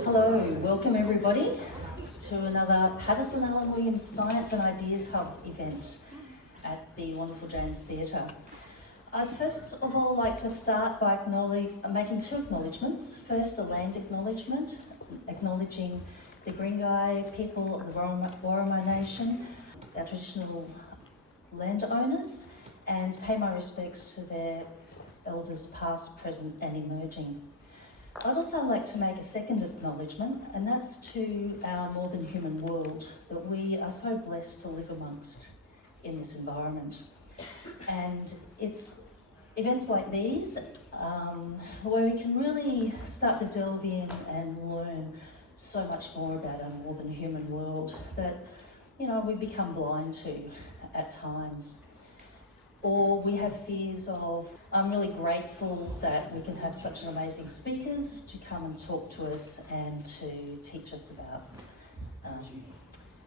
Hello, welcome everybody to another Paterson, Allyn Science and Ideas Hub event at the wonderful James Theatre. I'd first of all like to start by making two acknowledgements. First, a land acknowledgement, acknowledging the Gringai people of the Worimi Nation, our traditional landowners, and pay my respects to their elders past, present and emerging. I'd also like to make a second acknowledgement, and that's to our more than human world that we are so blessed to live amongst in this environment. And it's events like these where we can really start to delve in and learn so much more about our more than human world that, you know, we become blind to at times. Or we have fears of. I'm really grateful that we can have such an amazing speakers to come and talk to us and to teach us about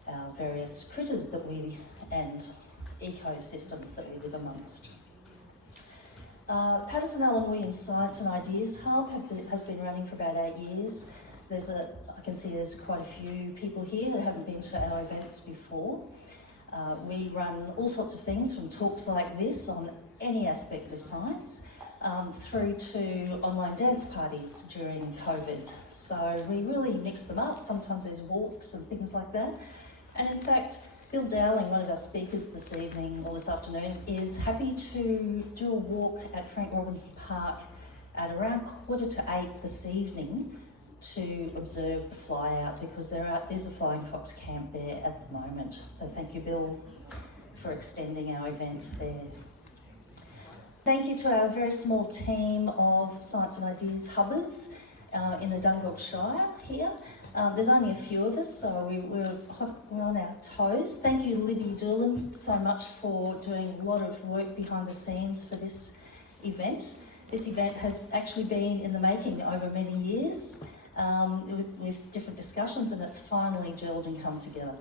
our various critters that and ecosystems that we live amongst. Paterson Allyn Science and Ideas Hub has been running for about 8 years. I can see there's quite a few people here that haven't been to our events before. We run all sorts of things, from talks like this on any aspect of science through to online dance parties during COVID. So we really mix them up. Sometimes there's walks and things like that. And in fact, Bill Dowling, one of our speakers this evening or this afternoon, is happy to do a walk at Frank Robinson Park at around 7:45 this evening to observe the fly out, because there's a flying fox camp there at the moment. So thank you, Bill, for extending our event there. Thank you to our very small team of Science and Ideas Hubbers in the Dungog Shire here. There's only a few of us, so we're on our toes. Thank you, Libby Doolan, so much for doing a lot of work behind the scenes for this event. This event has actually been in the making over many years. With different discussions, and it's finally gelled and come together.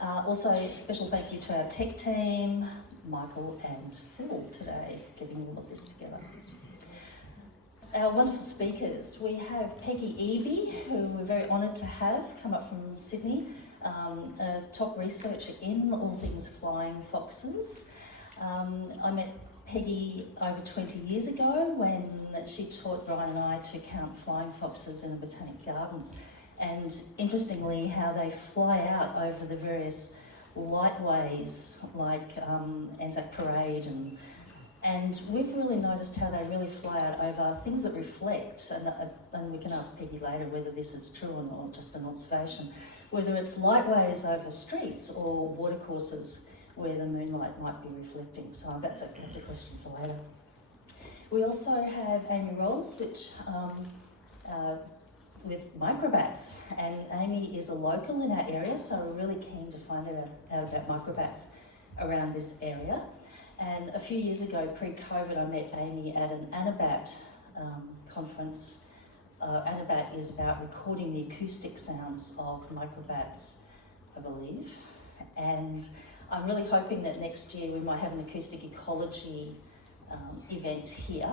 Also, a special thank you to our tech team, Michael and Phil, today, getting all of this together. Our wonderful speakers, we have Peggy Eby, who we're very honoured to have come up from Sydney, a top researcher in all things flying foxes. I met Peggy over 20 years ago when she taught Ryan and I to count flying foxes in the Botanic Gardens, and interestingly how they fly out over the various lightways like Anzac Parade, and we've really noticed how they really fly out over things that reflect, and we can ask Peggy later whether this is true or not, just an observation, whether it's lightways over streets or watercourses where the moonlight might be reflecting. So that's a question for later. We also have Amy Rowles, with Microbats, and Amy is a local in our area, so we're really keen to find out about microbats around this area. And a few years ago, pre-COVID, I met Amy at an Anabat conference. Anabat is about recording the acoustic sounds of microbats, I believe, and I'm really hoping that next year we might have an acoustic ecology event here,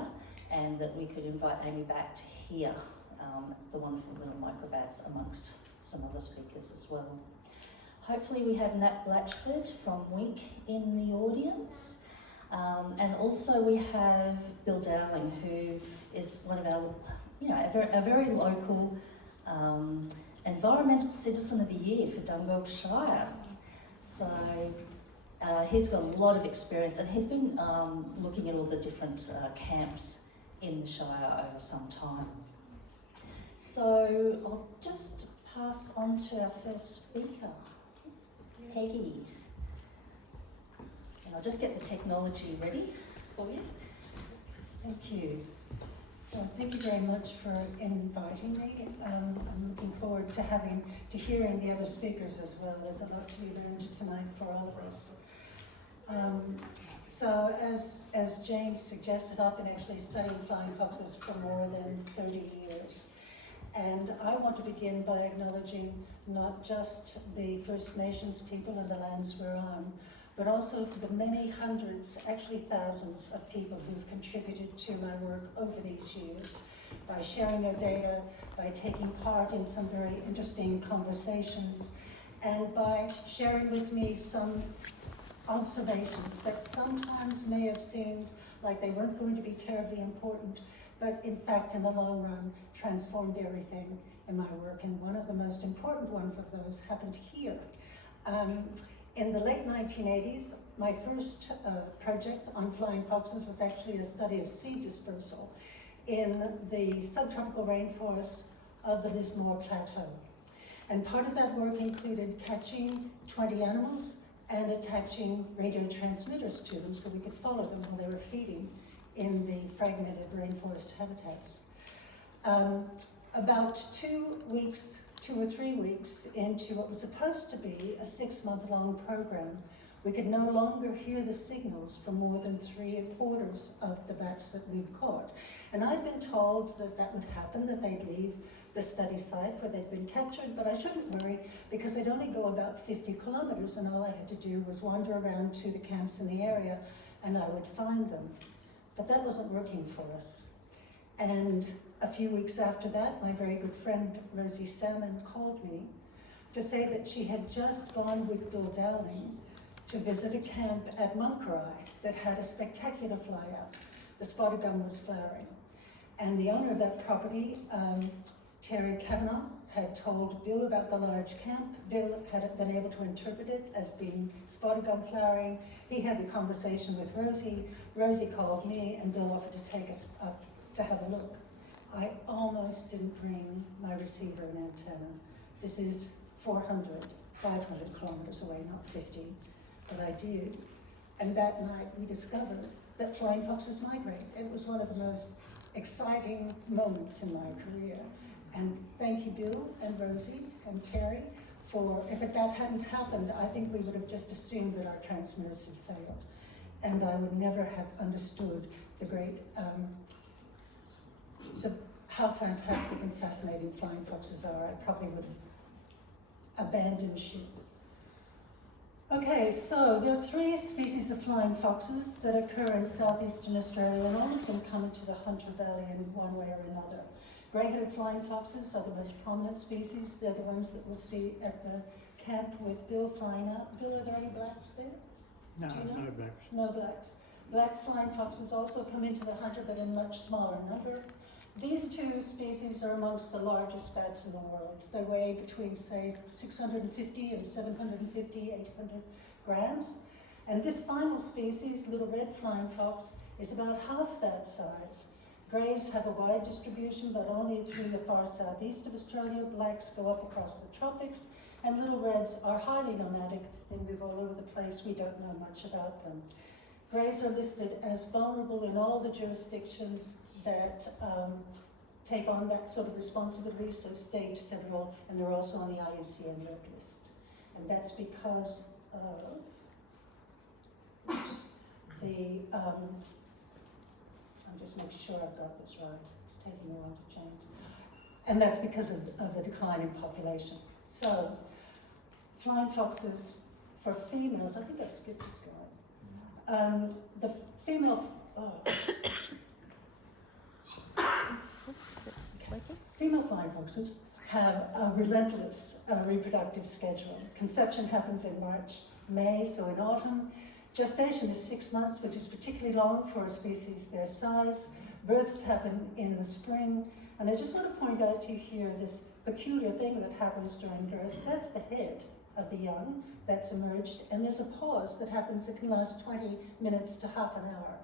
and that we could invite Amy back to hear the wonderful little microbats amongst some other speakers as well. Hopefully we have Nat Blatchford from Wink in the audience, and also we have Bill Dowling, who is one of our, a very local environmental citizen of the year for Dungog Shire. So he's got a lot of experience, and he's been looking at all the different camps in the Shire over some time. So I'll just pass on to our first speaker, Peggy. And I'll just get the technology ready for you. Thank you. So thank you very much for inviting me. I'm looking forward to hearing the other speakers as well. There's a lot to be learned tonight for all of us. So as James suggested, I've been actually studying flying foxes for more than 30 years. And I want to begin by acknowledging not just the First Nations people in the lands we're on, but also for the many hundreds, actually thousands of people who've contributed to my work over these years by sharing their data, by taking part in some very interesting conversations, and by sharing with me some observations that sometimes may have seemed like they weren't going to be terribly important, but in fact, in the long run, transformed everything in my work. And one of the most important ones of those happened here. In the late 1980s, my first project on flying foxes was actually a study of seed dispersal in the subtropical rainforests of the Lismore Plateau. And part of that work included catching 20 animals and attaching radio transmitters to them so we could follow them while they were feeding in the fragmented rainforest habitats. About 2 or 3 weeks into what was supposed to be a 6-month-long program, we could no longer hear the signals from more than 3/4 of the bats that we'd caught. And I'd been told that that would happen, that they'd leave the study site where they'd been captured, but I shouldn't worry because they'd only go about 50 kilometers and all I had to do was wander around to the camps in the area and I would find them. But that wasn't working for us. And a few weeks after that, my very good friend Rosie Salmon called me to say that she had just gone with Bill Dowling to visit a camp at Munkerai that had a spectacular flyout. The spotted gum was flowering. And the owner of that property, Terry Kavanagh, had told Bill about the large camp. Bill had been able to interpret it as being spotted gum flowering. He had the conversation with Rosie. Rosie called me and Bill offered to take us up to have a look. I almost didn't bring my receiver and antenna. This is 400, 500 kilometers away, not 50, but I did. And that night we discovered that flying foxes migrate. It was one of the most exciting moments in my career. And thank you, Bill and Rosie and Terry, for, if that hadn't happened, I think we would have just assumed that our transmitters had failed. And I would never have understood the great, how fantastic and fascinating flying foxes are. I probably would have abandoned ship. Okay, so there are 3 species of flying foxes that occur in southeastern Australia, and all of them come into the Hunter Valley in one way or another. Grey-headed flying foxes are the most prominent species. They're the ones that we'll see at the camp with Bill flying out. Bill, are there any blacks there? No, Do you know? no blacks. No blacks. Black flying foxes also come into the Hunter, but in much smaller number. These 2 species are amongst the largest bats in the world. They weigh between, say, 650 and 750, 800 grams. And this final species, little red flying fox, is about half that size. Greys have a wide distribution, but only through the far southeast of Australia. Blacks go up across the tropics, and little reds are highly nomadic. They move all over the place. We don't know much about them. Greys are listed as vulnerable in all the jurisdictions that take on that sort of responsibility, so state, federal, and they're also on the IUCN Red List. And that's because of the, I'm just making sure I've got this right, it's taking a while to change. And that's because of the decline in population. So, flying foxes for females, I think I've skipped this slide. The female, female flying foxes have a relentless reproductive schedule. Conception happens in March, May, so in autumn. Gestation is 6 months, which is particularly long for a species their size. Births happen in the spring. And I just want to point out to you here this peculiar thing that happens during birth. That's the head of the young that's emerged, and there's a pause that happens that can last 20 minutes to half an hour.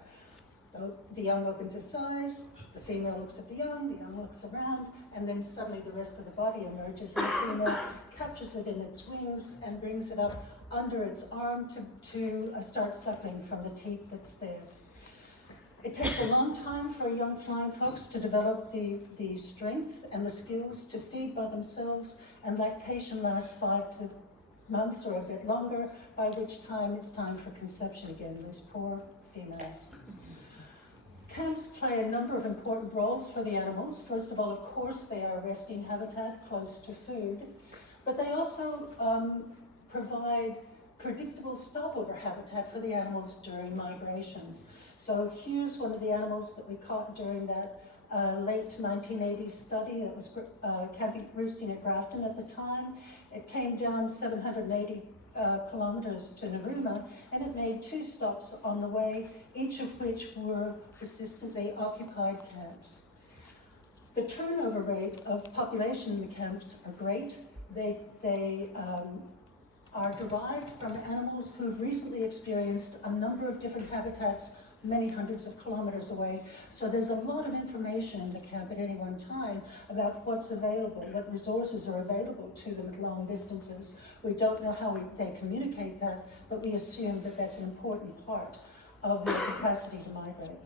The young opens its eyes, the female looks at the young looks around, and then suddenly the rest of the body emerges, and the female captures it in its wings and brings it up under its arm to start suckling from the teat that's there. It takes a long time for a young flying fox to develop the strength and the skills to feed by themselves, and lactation lasts 5 months or a bit longer, by which time it's time for conception again, those poor females. Camps play a number of important roles for the animals. First of all, of course, they are a resting habitat close to food, but they also provide predictable stopover habitat for the animals during migrations. So here's one of the animals that we caught during that a late 1980s study that was roosting at Grafton at the time. It came down 780 kilometres to Narooma, and it made 2 stops on the way, each of which were persistently occupied camps. The turnover rate of population in the camps are great. They are derived from animals who have recently experienced a number of different habitats many hundreds of kilometres away. So there's a lot of information in the camp at any one time about what's available, what resources are available to them at long distances. We don't know how they communicate that, but we assume that that's an important part of their capacity to migrate.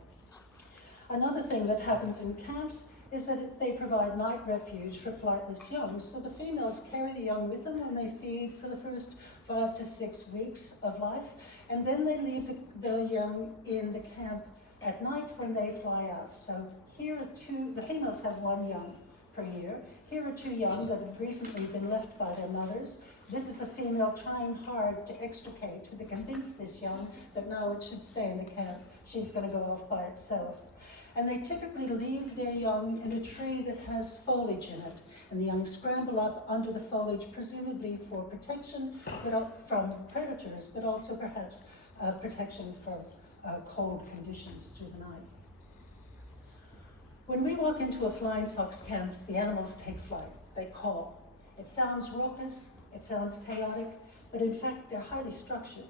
Another thing that happens in camps is that they provide night refuge for flightless young. So the females carry the young with them when they feed for the first 5 to 6 weeks of life, and then they leave the young in the camp at night when they fly out. So here are 2, the females have 1 young per year. Here are 2 young that have recently been left by their mothers. This is a female trying hard to extricate, to convince this young that now it should stay in the camp. She's going to go off by itself. And they typically leave their young in a tree that has foliage in it. And the young scramble up under the foliage, presumably for protection from predators, but also perhaps protection from cold conditions through the night. When we walk into a flying fox camp, the animals take flight. They call. It sounds raucous, it sounds chaotic, but in fact they're highly structured.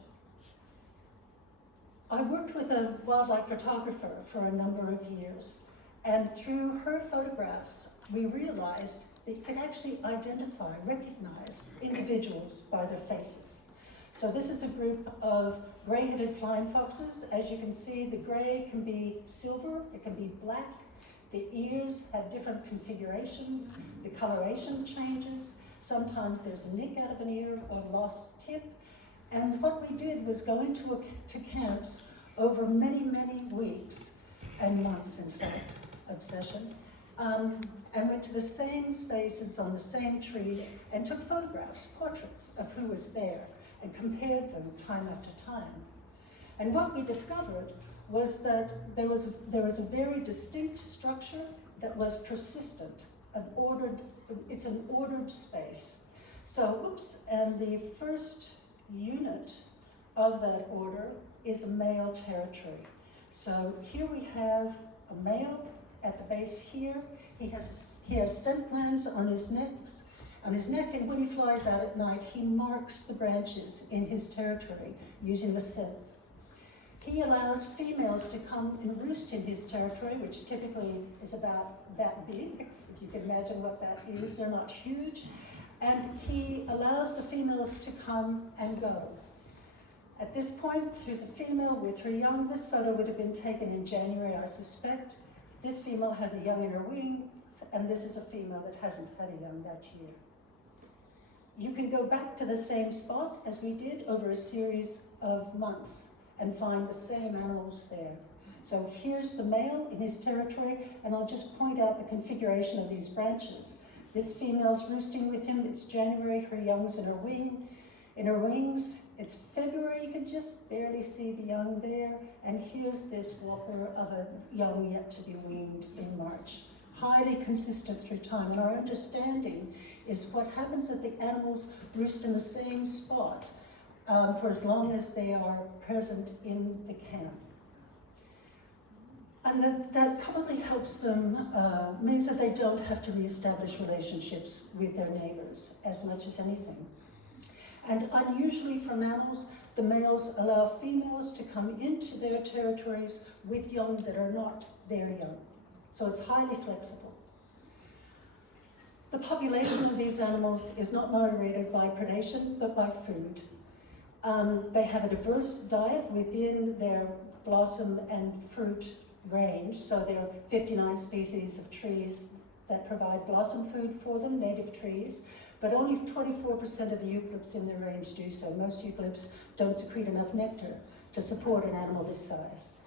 I worked with a wildlife photographer for a number of years, and through her photographs, we realized that you could actually identify, recognize individuals by their faces. So this is a group of gray-headed flying foxes. As you can see, the gray can be silver, it can be black. The ears have different configurations, the coloration changes. Sometimes there's a nick out of an ear or lost tip. And what we did was go into camps over many, many weeks and months, in fact, of session, and went to the same spaces on the same trees and took photographs, portraits of who was there, and compared them time after time. And what we discovered was that there was a very distinct structure that was persistent, it's an ordered space. So, and the first unit of that order is a male territory. So here we have a male at the base here. He has scent glands on his neck, and when he flies out at night, he marks the branches in his territory using the scent. He allows females to come and roost in his territory, which typically is about that big, if you can imagine what that is. They're not huge. And he allows the females to come and go. At this point, there's a female with her young. This photo would have been taken in January, I suspect. This female has a young in her wings, and this is a female that hasn't had a young that year. You can go back to the same spot as we did over a series of months and find the same animals there. So here's the male in his territory, and I'll just point out the configuration of these branches. This female's roosting with him. It's January, her young's in her wings. It's February, you can just barely see the young there. And here's this whopper of a young yet to be weaned in March. Highly consistent through time. And our understanding is what happens if the animals roost in the same spot for as long as they are present in the camp. And that probably helps them, means that they don't have to reestablish relationships with their neighbors as much as anything. And unusually for mammals, the males allow females to come into their territories with young that are not their young. So it's highly flexible. The population of these animals is not moderated by predation, but by food. They have a diverse diet within their blossom and fruit range. So there are 59 species of trees that provide blossom food for them, native trees, but only 24% of the eucalypts in their range do so. Most eucalypts don't secrete enough nectar to support an animal this size.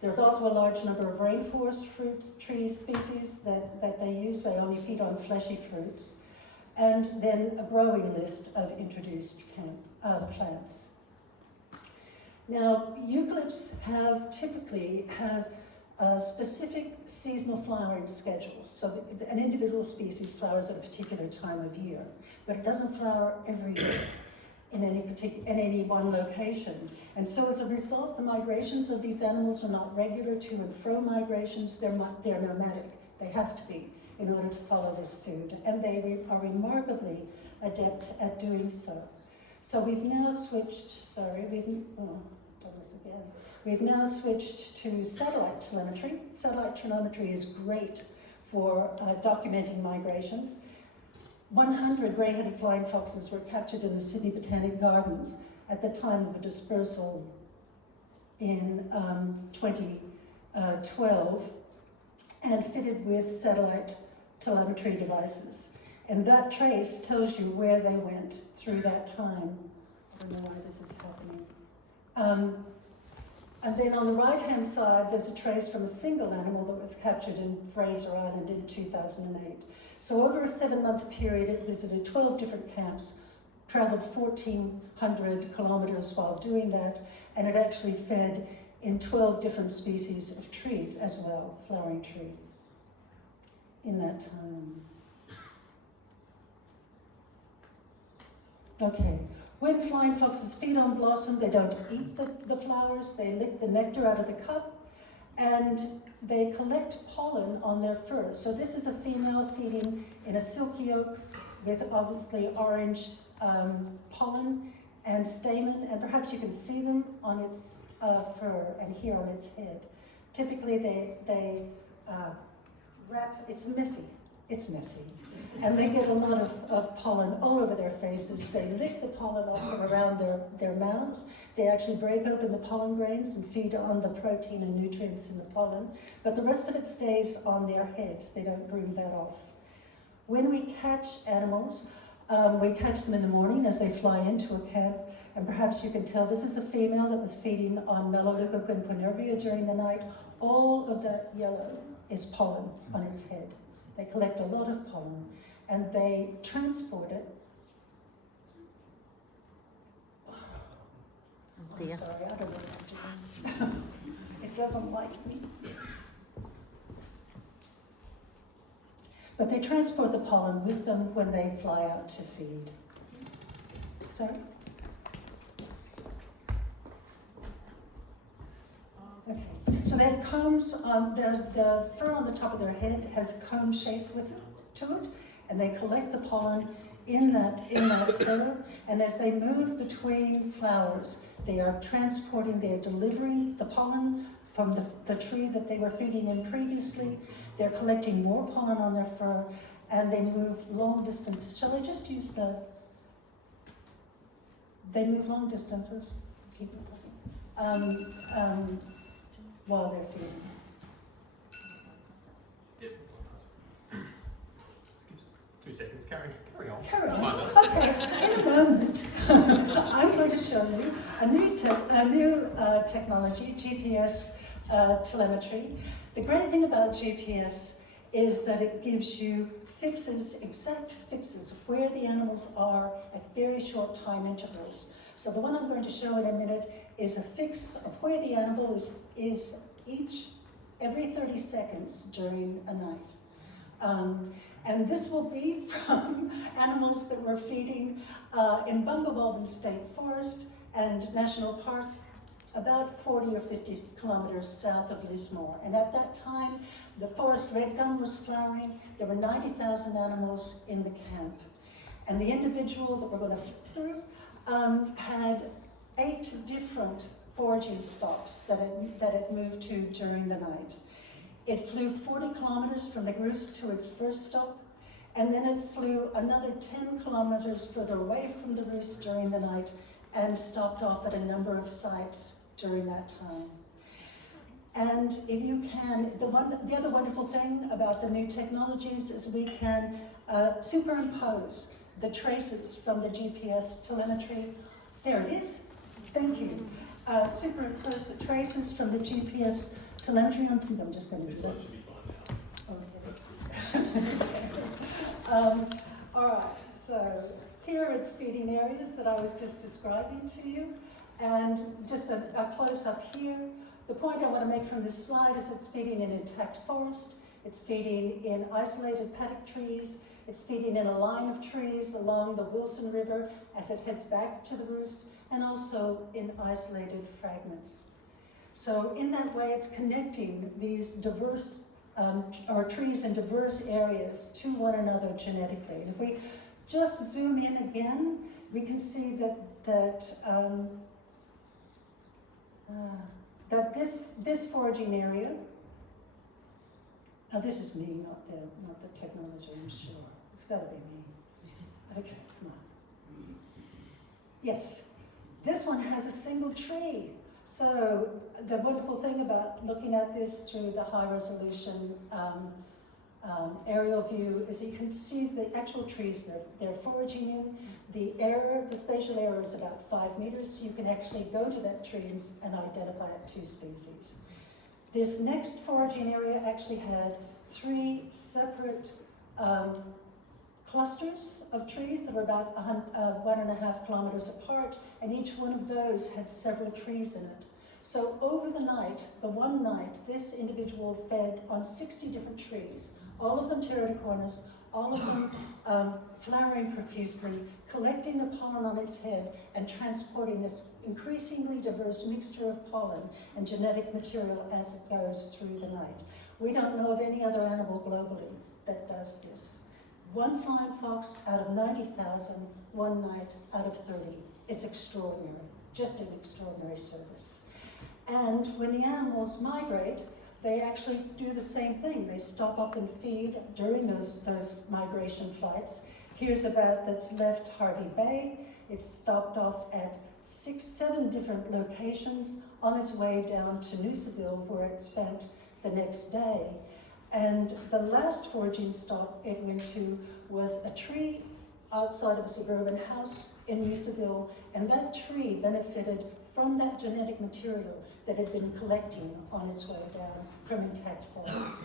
There's also a large number of rainforest fruit tree species that they use. They only feed on fleshy fruits. And then a growing list of introduced plants. Now, eucalypts typically have specific seasonal flowering schedules. So an individual species flowers at a particular time of year, but it doesn't flower every year in any one location. And so as a result, the migrations of these animals are not regular to and fro migrations, they're nomadic. They have to be in order to follow this food, and they are remarkably adept at doing so. So we've now switched, We've now switched to satellite telemetry. Satellite telemetry is great for documenting migrations. 100 grey-headed flying foxes were captured in the Sydney Botanic Gardens at the time of a dispersal in 2012 and fitted with satellite telemetry devices. And that trace tells you where they went through that time. I don't know why this is happening. And then on the right-hand side, there's a trace from a single animal that was captured in Fraser Island in 2008. So over a 7-month period, it visited 12 different camps, traveled 1,400 kilometers while doing that, and it actually fed in 12 different species of trees as well, flowering trees, in that time. Okay. When flying foxes feed on blossom, they don't eat the flowers, they lick the nectar out of the cup, and they collect pollen on their fur. So this is a female feeding in a silky oak with obviously orange pollen and stamen, and perhaps you can see them on its fur and here on its head. Typically they wrap, it's messy. And they get a lot of pollen all over their faces. They lick the pollen off from around their mouths. They actually break open the pollen grains and feed on the protein and nutrients in the pollen. But the rest of it stays on their heads. They don't groom that off. When we catch animals, we catch them in the morning as they fly into a camp. And perhaps you can tell this is a female that was feeding on Melaleuca quinquenervia during the night. All of that yellow is pollen on its head. They collect a lot of pollen and they transport it. I'm sorry, I don't know what I'm doing. It doesn't like me. But they transport the pollen with them when they fly out to feed. Sorry? Okay, so they have combs on the fur on the top of their head has comb shaped to it, and they collect the pollen in that fur, and as they move between flowers, they are transporting, they are delivering the pollen from the tree that they were feeding in previously. They're collecting more pollen on their fur, and they move long distances. Shall I just use they move long distances? Keep it. While they're feeding. Yep. 2 seconds. Carry on. Carry on. Okay. In a moment, I'm going to show you a new technology, GPS telemetry. The great thing about GPS is that it gives you exact fixes of where the animals are at very short time intervals. So the one I'm going to show in a minute is a fix of where the animal is every 30 seconds during a night. And this will be from animals that we're feeding in Dungog State Forest and National Park, about 40 or 50 kilometers south of Lismore. And at that time, the forest red gum was flowering. There were 90,000 animals in the camp. And the individual that we're going to flip through had 8 different foraging stops that it moved to during the night. It flew 40 kilometers from the roost to its first stop, and then it flew another 10 kilometers further away from the roost during the night and stopped off at a number of sites during that time. And if you can, the other wonderful thing about the new technologies is we can superimpose the traces from the GPS telemetry. There it is. Thank you. Superimpose the traces from the GPS telemetry on. I'm just going to do that. Okay. All right. So here are its feeding areas that I was just describing to you, and just a close up here the point I want to make from this slide is it's feeding in intact forest, it's feeding in isolated paddock trees, it's feeding in a line of trees along the Wilson River as it heads back to the roost, and also in isolated fragments. So in that way, it's connecting these diverse, or trees in diverse areas to one another genetically. And if we just zoom in again, we can see that this foraging area, now this is me, not the technology, I'm sure. It's got to be me. Okay, come on. Yes, this one has a single tree. So the wonderful thing about looking at this through the high resolution aerial view is you can see the actual trees they're foraging in. The spatial error is about 5 meters. So you can actually go to that tree and identify 2 species. This next foraging area actually had 3 separate clusters of trees that were about 1.5 kilometers apart, and each one of those had several trees in it. So over the night, one night, this individual fed on 60 different trees, all of them pterodocornis, all of them flowering profusely, collecting the pollen on its head and transporting this increasingly diverse mixture of pollen and genetic material as it goes through the night. We don't know of any other animal globally that does this. 1 flying fox out of 90,000, one night out of 30. It's extraordinary, just an extraordinary service. And when the animals migrate, they actually do the same thing. They stop up and feed during those migration flights. Here's a bat that's left Harvey Bay. It's stopped off at 6, 7 different locations on its way down to Noosaville, where it spent the next day. And the last foraging stop it went to was a tree outside of a suburban house in Noosaville, and that tree benefited from that genetic material that had been collecting on its way down from intact forest.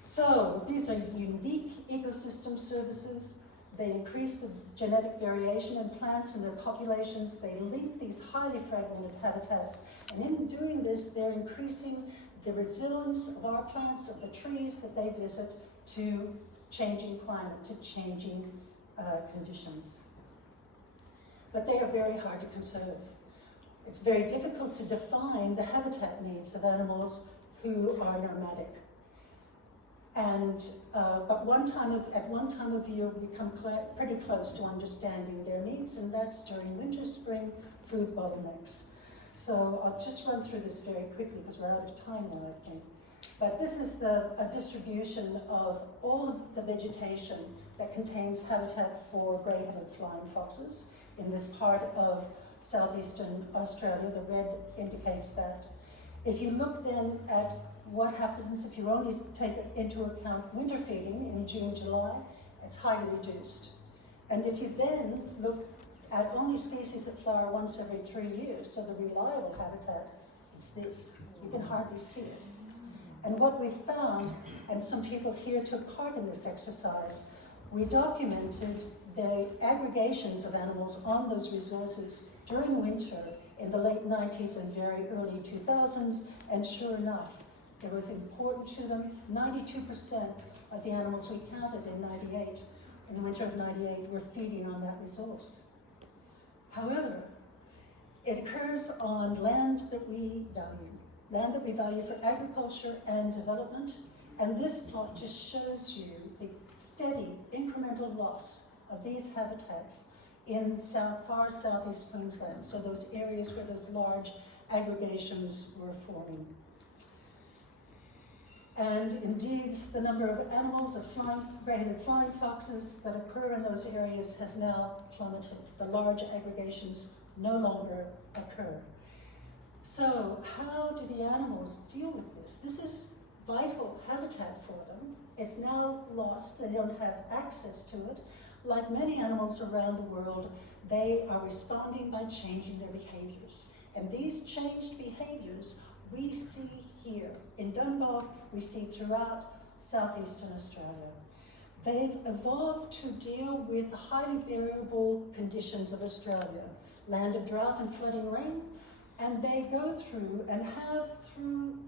So these are unique ecosystem services. They increase the genetic variation in plants and their populations. They link these highly fragmented habitats, and in doing this, they're increasing the resilience of our plants, of the trees that they visit, to changing climate, to changing conditions. But they are very hard to conserve. It's very difficult to define the habitat needs of animals who are nomadic. And at one time of year, we come pretty close to understanding their needs, and that's during winter, spring, food bottlenecks. So I'll just run through this very quickly because we're out of time now, I think. But this is a distribution of all of the vegetation that contains habitat for grey-headed flying foxes in this part of southeastern Australia. The red indicates that. If you look then at what happens if you only take into account winter feeding in June, July, it's highly reduced. And if you then look at only species that flower once every 3 years, so the reliable habitat is this. You can hardly see it. And what we found, and some people here took part in this exercise, we documented the aggregations of animals on those resources during winter in the late 90s and very early 2000s, and sure enough, it was important to them. 92% of the animals we counted in the winter of 98, were feeding on that resource. However, it occurs on land that we value for agriculture and development, and this plot just shows you the steady incremental loss of these habitats in far southeast Queensland, so those areas where those large aggregations were forming. And indeed, the number of animals of grey-headed flying foxes that occur in those areas has now plummeted. The large aggregations no longer occur. So how do the animals deal with this? This is vital habitat for them. It's now lost. They don't have access to it. Like many animals around the world, they are responding by changing their behaviors. And these changed behaviors we see here. In Dungog, we see throughout southeastern Australia. They've evolved to deal with the highly variable conditions of Australia. Land of drought and flooding rain, And they go through and have, through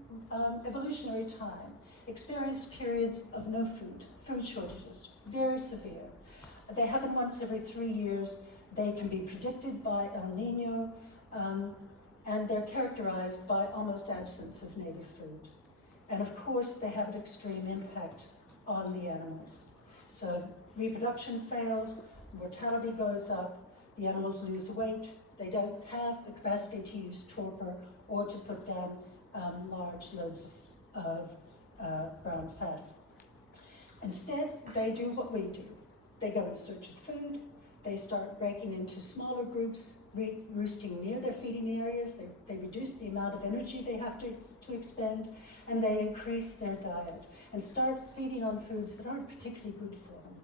evolutionary time, experienced periods of no food shortages, very severe. They happen once every 3 years. They can be predicted by El Nino, and they're characterized by almost absence of native food. And of course, they have an extreme impact on the animals. So reproduction fails, mortality goes up, the animals lose weight, they don't have the capacity to use torpor or to put down large loads of brown fat. Instead, they do what we do. They go in search of food, they start breaking into smaller groups, roosting near their feeding areas, they reduce the amount of energy they have to expend, and they increase their diet and start feeding on foods that aren't particularly good for them.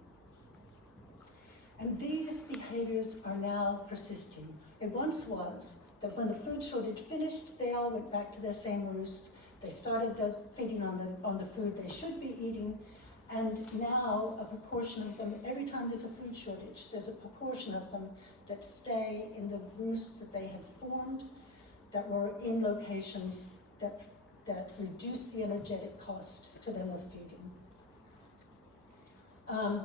And these behaviors are now persisting. It once was that when the food shortage finished, they all went back to their same roost. They started feeding on the food they should be eating, and now a proportion of them, every time there's a food shortage, there's a proportion of them that stay in the roosts that they have formed, that were in locations that reduce the energetic cost to them of feeding.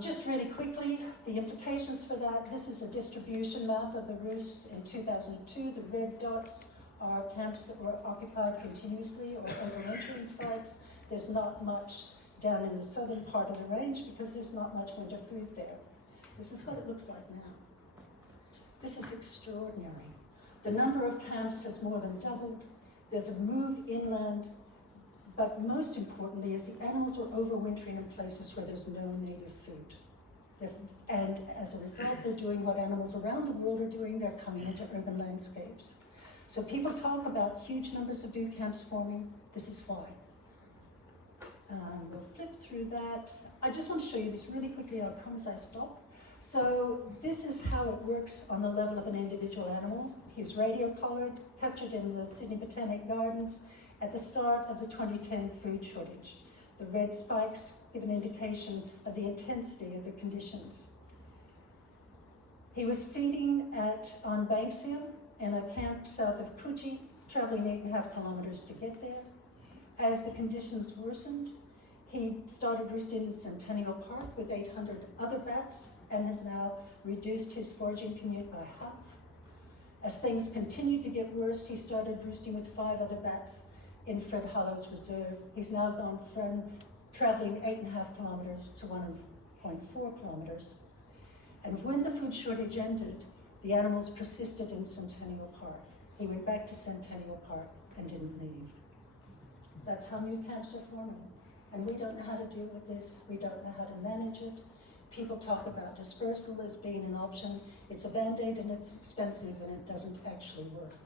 Just really quickly, the implications for that. This is a distribution map of the roosts in 2002. The red dots are camps that were occupied continuously or overwintering sites. There's not much down in the southern part of the range because there's not much winter food there. This is what it looks like now. This is extraordinary. The number of camps has more than doubled. There's a move inland, but most importantly is the animals are overwintering in places where there's no native food. And as a result, they're doing what animals around the world are doing. They're coming into urban landscapes. So people talk about huge numbers of dew camps forming. This is why. We'll flip through that. I just want to show you this really quickly. I promise I stop. So this is how it works on the level of an individual animal. He's radio-collared, captured in the Sydney Botanic Gardens at the start of the 2010 food shortage. The red spikes give an indication of the intensity of the conditions. He was feeding on Banksia in a camp south of Coogee, traveling 8.5 kilometers to get there. As the conditions worsened, he started roosting in Centennial Park with 800 other bats and has now reduced his foraging commute by half. As things continued to get worse, he started roosting with 5 other bats in Fred Hollows Reserve. He's now gone from traveling 8.5 kilometers to 1.4 kilometers. And when the food shortage ended, the animals persisted in Centennial Park. He went back to Centennial Park and didn't leave. That's how new camps are forming. And we don't know how to deal with this. We don't know how to manage it. People talk about dispersal as being an option. It's a Band-Aid and it's expensive and it doesn't actually work.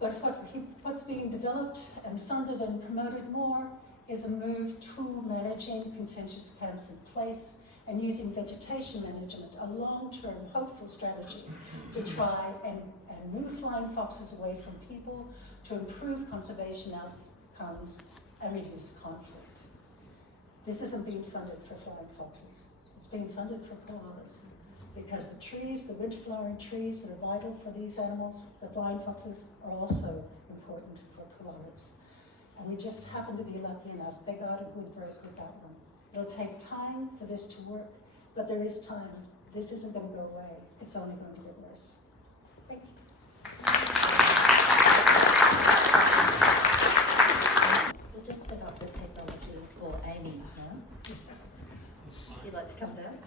But what's being developed and funded and promoted more is a move to managing contentious camps in place and using vegetation management, a long-term hopeful strategy to try and move flying foxes away from people, to improve conservation outcomes and reduce conflict. This isn't being funded for flying foxes. It's being funded for koalas. Because the trees, the winter flowering trees that are vital for these animals, the flying foxes, are also important for koalas. And we just happen to be lucky enough. They got a good break with that one. It'll take time for this to work, but there is time. This isn't going to go away. It's only going to get worse. Thank you. We'll just set up the technology for Amy now. You'd like to come down?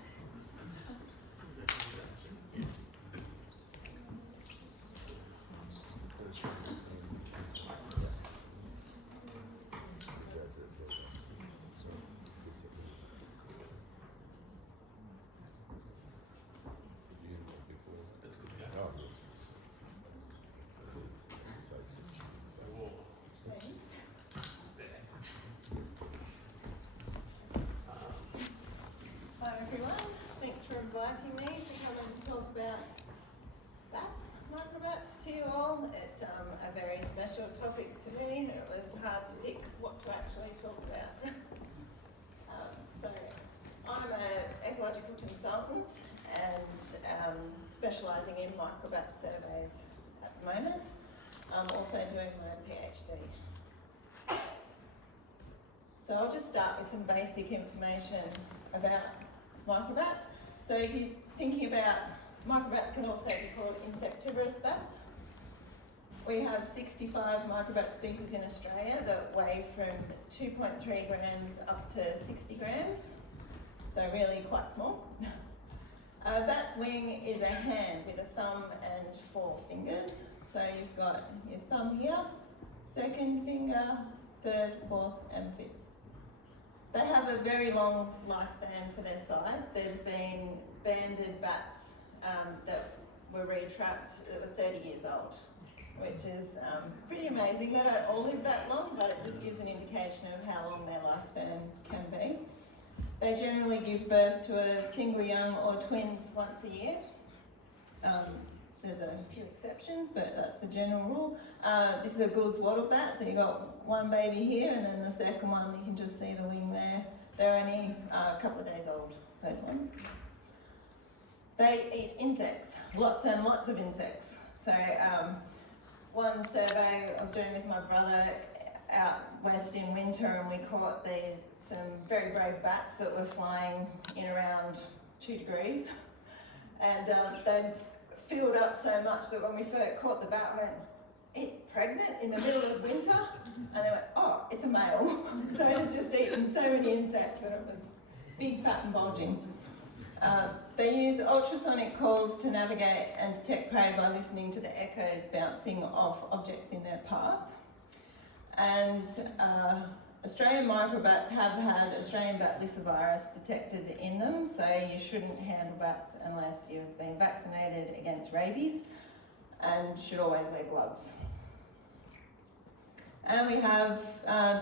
Inviting me to come and talk about bats, microbats to you all. It's a very special topic to me. It was hard to pick what to actually talk about. So I'm an ecological consultant and specialising in microbat surveys at the moment. I'm also doing my PhD. So I'll just start with some basic information about microbats. So if you're thinking about, microbats can also be called insectivorous bats. We have 65 microbat species in Australia that weigh from 2.3 grams up to 60 grams, so really quite small. A bat's wing is a hand with a thumb and 4 fingers. So you've got your thumb here, second finger, third, fourth and fifth. They have a very long lifespan for their size. There's been banded bats that were retrapped that were 30 years old, which is pretty amazing. They don't all live that long, but it just gives an indication of how long their lifespan can be. They generally give birth to a single young or twins once a year. There's a few exceptions, but that's the general rule. This is a Gould's wattle bat, so you've got one baby here, and then the second one, you can just see the wing there. They're only a couple of days old, those ones. They eat insects, lots and lots of insects. So one survey I was doing with my brother out west in winter, and we caught some very brave bats that were flying in around 2 degrees. And they'd filled up so much that when we first caught the bat, we went, it's pregnant in the middle of winter? And they went, oh, it's a male. So it had just eaten so many insects that it was big, fat and bulging. They use ultrasonic calls to navigate and detect prey by listening to the echoes bouncing off objects in their path. And Australian microbats have had Australian bat lyssavirus detected in them, so you shouldn't handle bats unless you've been vaccinated against rabies, and should always wear gloves. And we have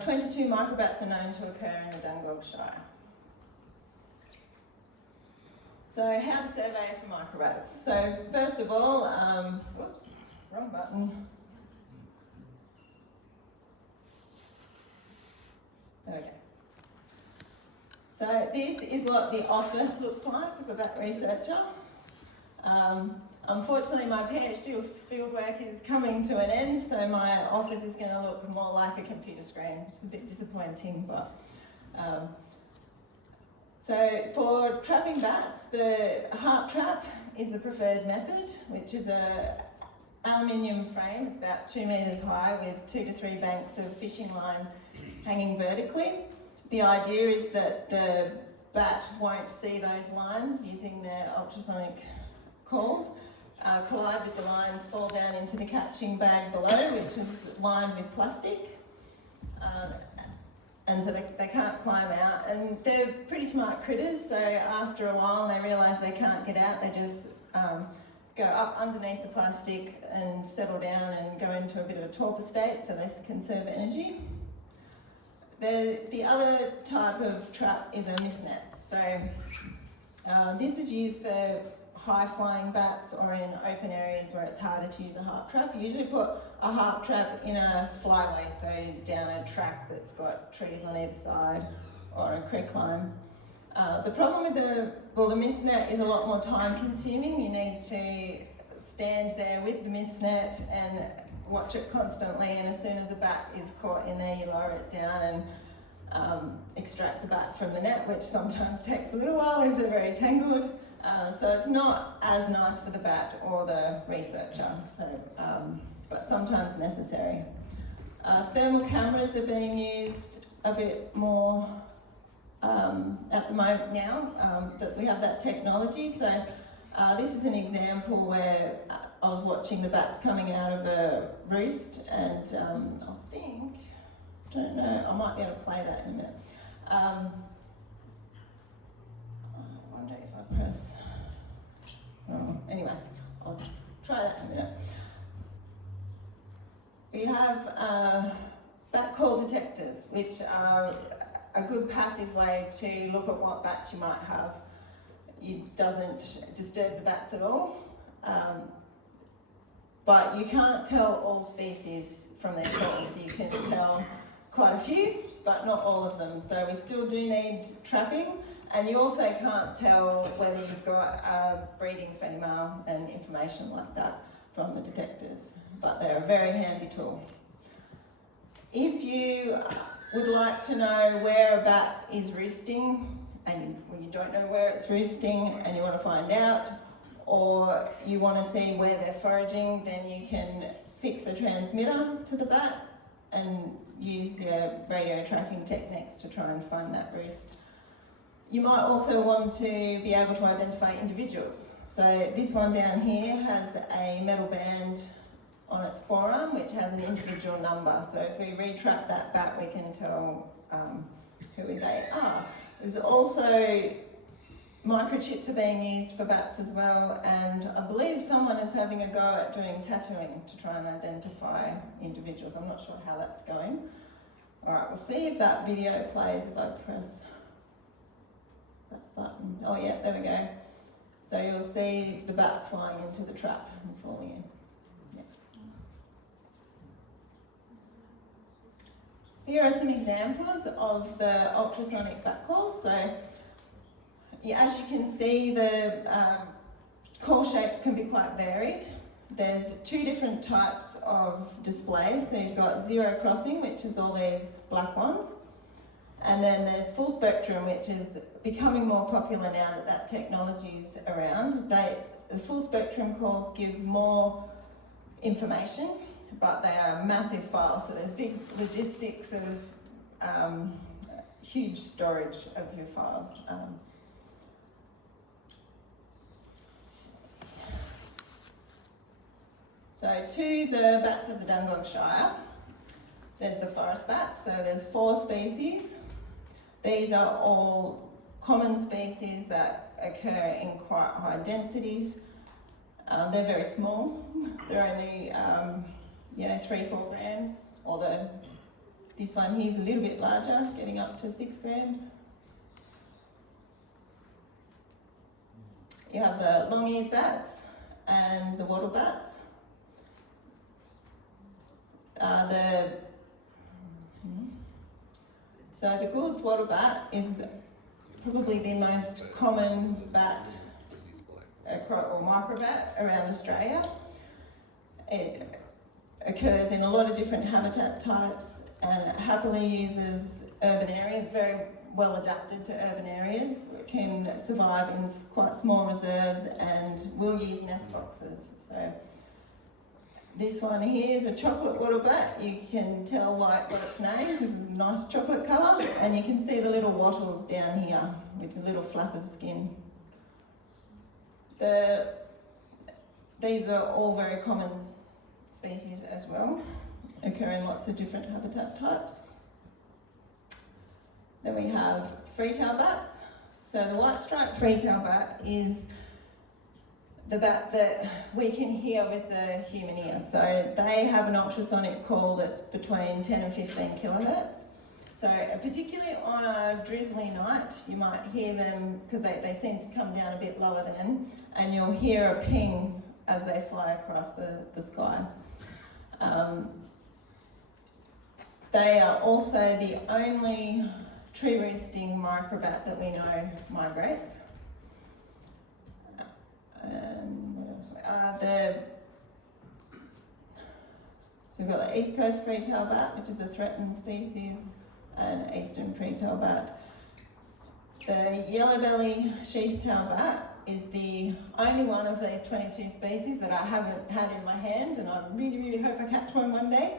22 microbats are known to occur in the Dungog Shire. So how to survey for microbats. So first of all, whoops, wrong button. Okay. So this is what the office looks like of a bat researcher. Unfortunately, my PhD fieldwork is coming to an end, so my office is going to look more like a computer screen. It's a bit disappointing, but so for trapping bats, the heart trap is the preferred method, which is a aluminium frame. It's about 2 metres high with 2 to 3 banks of fishing line hanging vertically. The idea is that the bat won't see those lines using their ultrasonic calls, collide with the lines, fall down into the catching bag below, which is lined with plastic. And so they can't climb out. And they're pretty smart critters, so after a while they realise they can't get out, they just go up underneath the plastic and settle down and go into a bit of a torpor state so they conserve energy. The other type of trap is a mist net. So this is used for high-flying bats or in open areas where it's harder to use a harp trap. You usually put a harp trap in a flyway, so down a track that's got trees on either side or a creek line. The problem with the mist net is a lot more time consuming. You need to stand there with the mist net and watch it constantly, and as soon as a bat is caught in there, you lower it down and extract the bat from the net, which sometimes takes a little while if they're very tangled. So it's not as nice for the bat or the researcher, but sometimes necessary. Thermal cameras are being used a bit more at the moment now that we have that technology. So this is an example where I was watching the bats coming out of a roost, and I don't know, I might be able to play that in a minute. I wonder if I press, anyway, I'll try that in a minute. We have bat call detectors, which are a good passive way to look at what bats you might have. It doesn't disturb the bats at all, but you can't tell all species from their calls. You can tell quite a few, but not all of them. So we still do need trapping, and you also can't tell whether you've got a breeding female and information like that from the detectors, but they're a very handy tool. If you would like to know where a bat is roosting, and you don't know where it's roosting and you want to find out, or you want to see where they're foraging, then you can fix a transmitter to the bat and use your radio tracking techniques to try and find that roost. You might also want to be able to identify individuals. So this one down here has a metal band on its forearm which has an individual number. So if we retrap that bat, we can tell who they are. There's also microchips are being used for bats as well, and I believe someone is having a go at doing tattooing to try and identify individuals. I'm not sure how that's going. Alright, we'll see if that video plays if I press that button. Oh yeah, there we go. So you'll see the bat flying into the trap and falling in. Yeah. Here are some examples of the ultrasonic bat calls. So as you can see, the call shapes can be quite varied. There's two different types of displays. So you've got zero crossing, which is all these black ones. And then there's full spectrum, which is becoming more popular now that that technology's around. The full spectrum calls give more information, but they are a massive file. So there's big logistics of huge storage of your files. So to the bats of the Dungog Shire, there's the forest bats. So there's 4 species. These are all common species that occur in quite high densities. They're very small. They're only 3-4 grams, although this one here is a little bit larger, getting up to 6 grams. You have the long-eared bats and the wattle bats. So the Gould's wattle bat is probably the most common bat or microbat around Australia. It occurs in a lot of different habitat types and it happily uses urban areas, very well adapted to urban areas. It can survive in quite small reserves and will use nest boxes. So this one here is a chocolate wattle bat. You can tell like what its name because it's a nice chocolate colour, and you can see the little wattles down here, which is a little flap of skin. These are all very common species as well, occur in lots of different habitat types. Then we have free-tail bats. So the white-striped free-tail bat is the bat that we can hear with the human ear. So they have an ultrasonic call that's between 10 and 15 kilohertz. So particularly on a drizzly night, you might hear them, because they seem to come down a bit lower then, and you'll hear a ping as they fly across the sky. They are also the only tree roosting microbat that we know migrates. What else? So we've got the East Coast free-tail bat, which is a threatened species, and eastern free-tail bat. The yellow-belly sheath-tail bat is the only one of these 22 species that I haven't had in my hand, and I really, really hope I catch one day.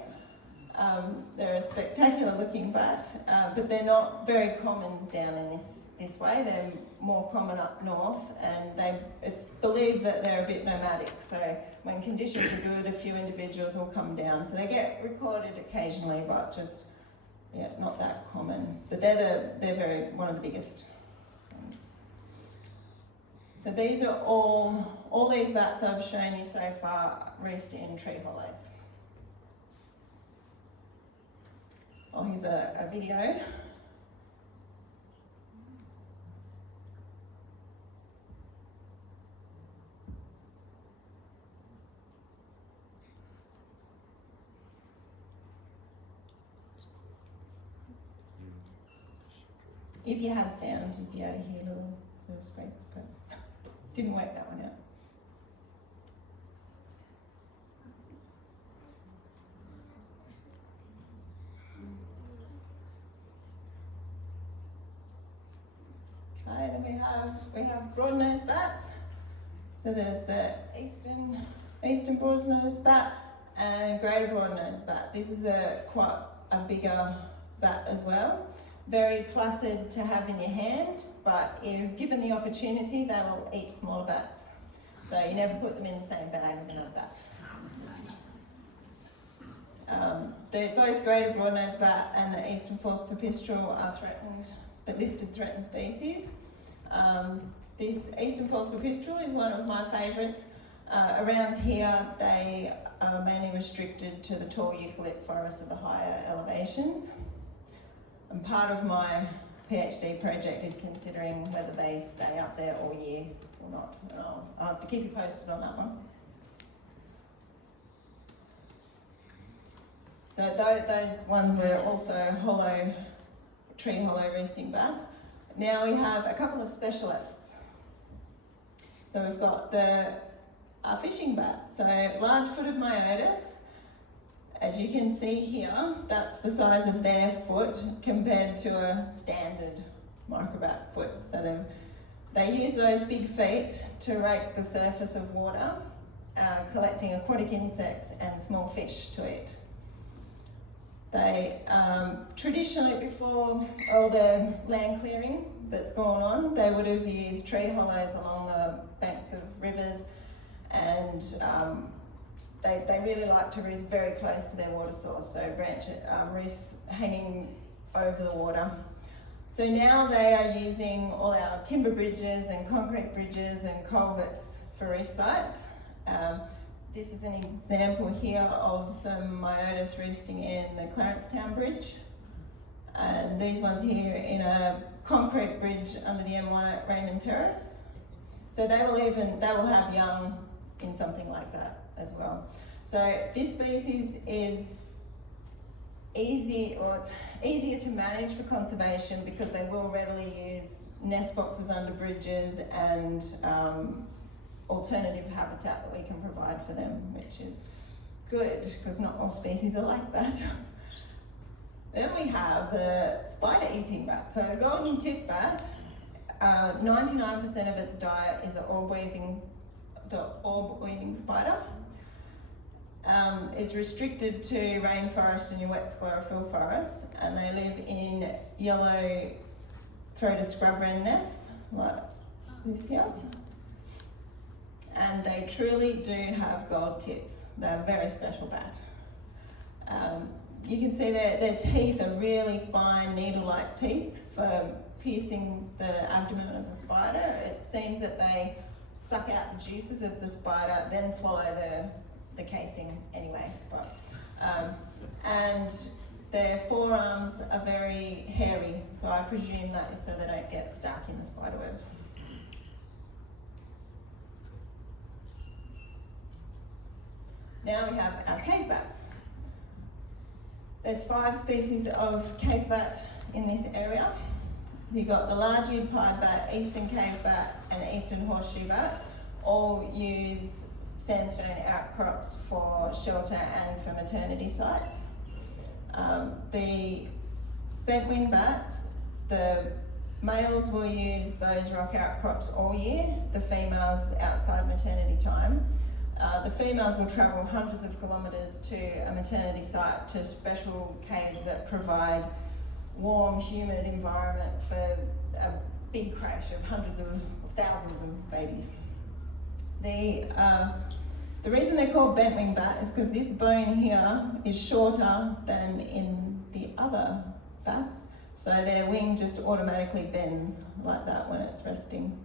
They're a spectacular looking bat, but they're not very common down in this way. They're more common up north, and it's believed that they're a bit nomadic. So when conditions are good, a few individuals will come down. So they get recorded occasionally, but just not that common. But they're one of the biggest ones. So these are all these bats I've shown you so far roost in tree hollows. Oh, here's a video. If you had sound, you'd be able to hear little squeaks, but didn't work that one out. we have broad-nosed bats. So there's the eastern broad-nosed bat and greater broad-nosed bat. This is quite a bigger bat as well. Very placid to have in your hand, but if given the opportunity, they will eat smaller bats. So you never put them in the same bag with another bat. The both greater broad-nosed bat and the eastern false pipistral are listed threatened species. This eastern false pipistral is one of my favourites. Around here, they are mainly restricted to the tall eucalypt forests of the higher elevations. And part of my PhD project is considering whether they stay up there all year or not. And I'll have to keep you posted on that one. So those ones were also tree hollow roosting bats. Now we have a couple of specialists. So we've got the fishing bat, so large-footed myotis. As you can see here, that's the size of their foot compared to a standard microbat foot. So they use those big feet to rake the surface of water, collecting aquatic insects and small fish to eat. They traditionally, before all the land clearing that's gone on, they would have used tree hollows along the banks of rivers, and they really like to roost very close to their water source, so roosts hanging over the water. So now they are using all our timber bridges and concrete bridges and culverts for roost sites. This is an example here of some myotis roosting in the Clarencetown Bridge. And these ones here in a concrete bridge under the M1 at Raymond Terrace. So they will have young in something like that as well. So this species is it's easier to manage for conservation because they will readily use nest boxes under bridges and alternative habitat that we can provide for them, which is good because not all species are like that. Then we have the spider-eating bat. So the golden tip bat, 99% of its diet is the orb-weaving spider. It's restricted to rainforest and your wet sclerophyll forests, and they live in yellow-throated scrub wren nests, like this here. And they truly do have gold tips. They're a very special bat. You can see their teeth are really fine needle-like teeth for piercing the abdomen of the spider. It seems that they suck out the juices of the spider, then swallow the casing anyway. And their forearms are very hairy, so I presume that is so they don't get stuck in the spider webs. Now we have our cave bats. There's 5 species of cave bat in this area. You've got the large-eared pied bat, eastern cave bat, and eastern horseshoe bat. All use sandstone outcrops for shelter and for maternity sites. The bent-wing bats, the males will use those rock outcrops all year, the females outside maternity time. The females will travel hundreds of kilometres to a maternity site, to special caves that provide warm, humid environment for a big crash of hundreds of thousands of babies. The reason they're called bent-wing bat is because this bone here is shorter than in the other bats, so their wing just automatically bends like that when it's resting.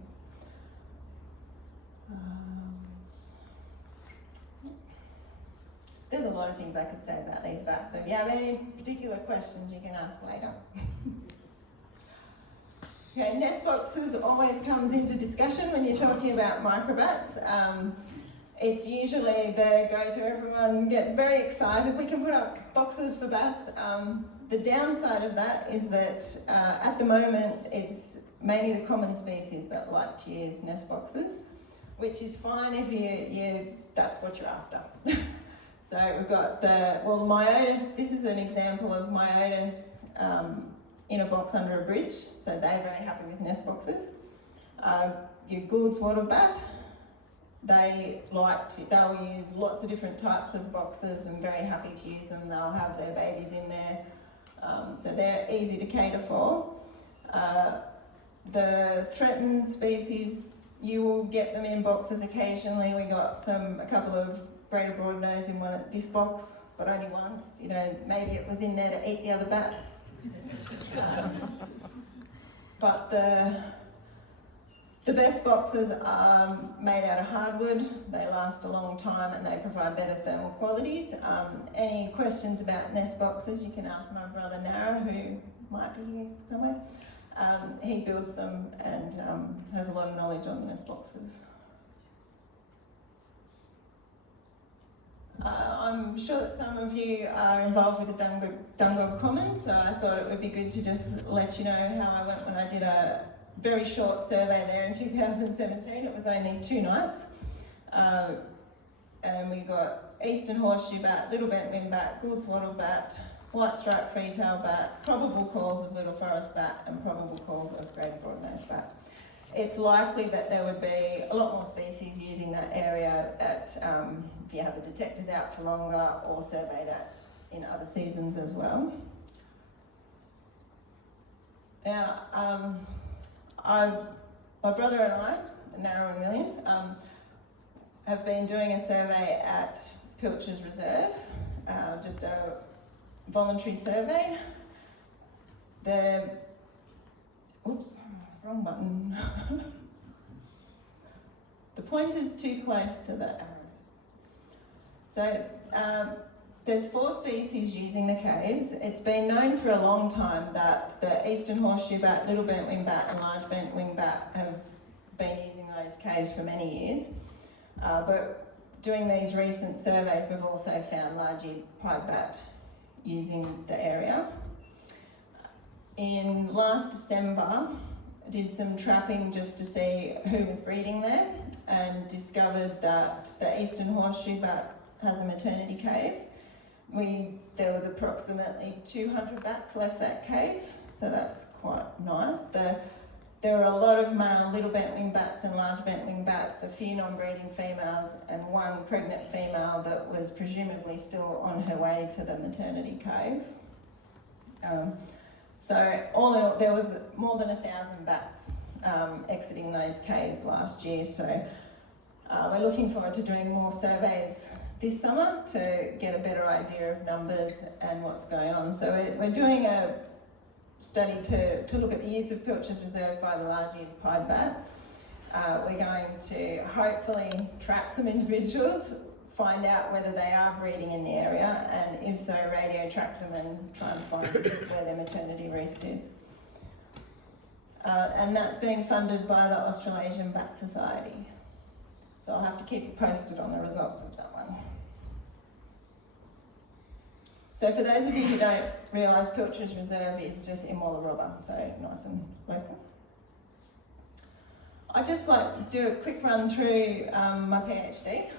There's a lot of things I could say about these bats, so if you have any particular questions, you can ask later. Okay, nest boxes always comes into discussion when you're talking about microbats. It's usually the go-to, everyone gets very excited. We can put up boxes for bats. The downside of that is that at the moment it's mainly the common species that like to use nest boxes, which is fine if that's what you're after. So we've got myotis. This is an example of myotis in a box under a bridge. So they're very happy with nest boxes. Your Gould's wattle bat, they'll use lots of different types of boxes and very happy to use them. They'll have their babies in there, so they're easy to cater for. The threatened species, you will get them in boxes occasionally. We got a couple of greater broadnose in this box, but only once. You know, maybe it was in there to eat the other bats. But the best boxes are made out of hardwood. They last a long time and they provide better thermal qualities. Any questions about nest boxes, you can ask my brother Nara, who might be here somewhere. He builds them and has a lot of knowledge on nest boxes. I'm sure that some of you are involved with the Dungog Commons, so I thought it would be good to just let you know how I went when I did a very short survey there in 2017. It was only 2 nights. And we got eastern horseshoe bat, little bent wing bat, Gould's wattle bat, white striped freetail bat, probable calls of little forest bat, and probable calls of greater broadnose bat. It's likely that there would be a lot more species using that area if you have the detectors out for longer or surveyed in other seasons as well. Now, my brother and I, Nara and Williams, have been doing a survey at Pilcher's Reserve, just a voluntary survey. Oops, wrong button. The pointer's too close to the arrows. So there's 4 species using the caves. It's been known for a long time that the eastern horseshoe bat, little bent wing bat and large bent wing bat have been using those caves for many years. But doing these recent surveys, we've also found large-eared pied bat using the area. In last December, I did some trapping just to see who was breeding there and discovered that the eastern horseshoe bat has a maternity cave. There was approximately 200 bats left that cave, so that's quite nice. There were a lot of male little bent wing bats and large bent wing bats, a few non-breeding females and 1 pregnant female that was presumably still on her way to the maternity cave. So all in all, there was more than 1,000 bats exiting those caves last year, so we're looking forward to doing more surveys this summer to get a better idea of numbers and what's going on. So we're doing a study to look at the use of Pilcher's Reserve by the large-eared pied bat. We're going to hopefully trap some individuals, find out whether they are breeding in the area, and if so, radio track them and try and find where their maternity roost is. And that's being funded by the Australasian Bat Society. So I'll have to keep you posted on the results of that one. So for those of you who don't realise, Pilcher's Reserve is just in Wallarobba, so nice and local. I'd just like to do a quick run through my PhD.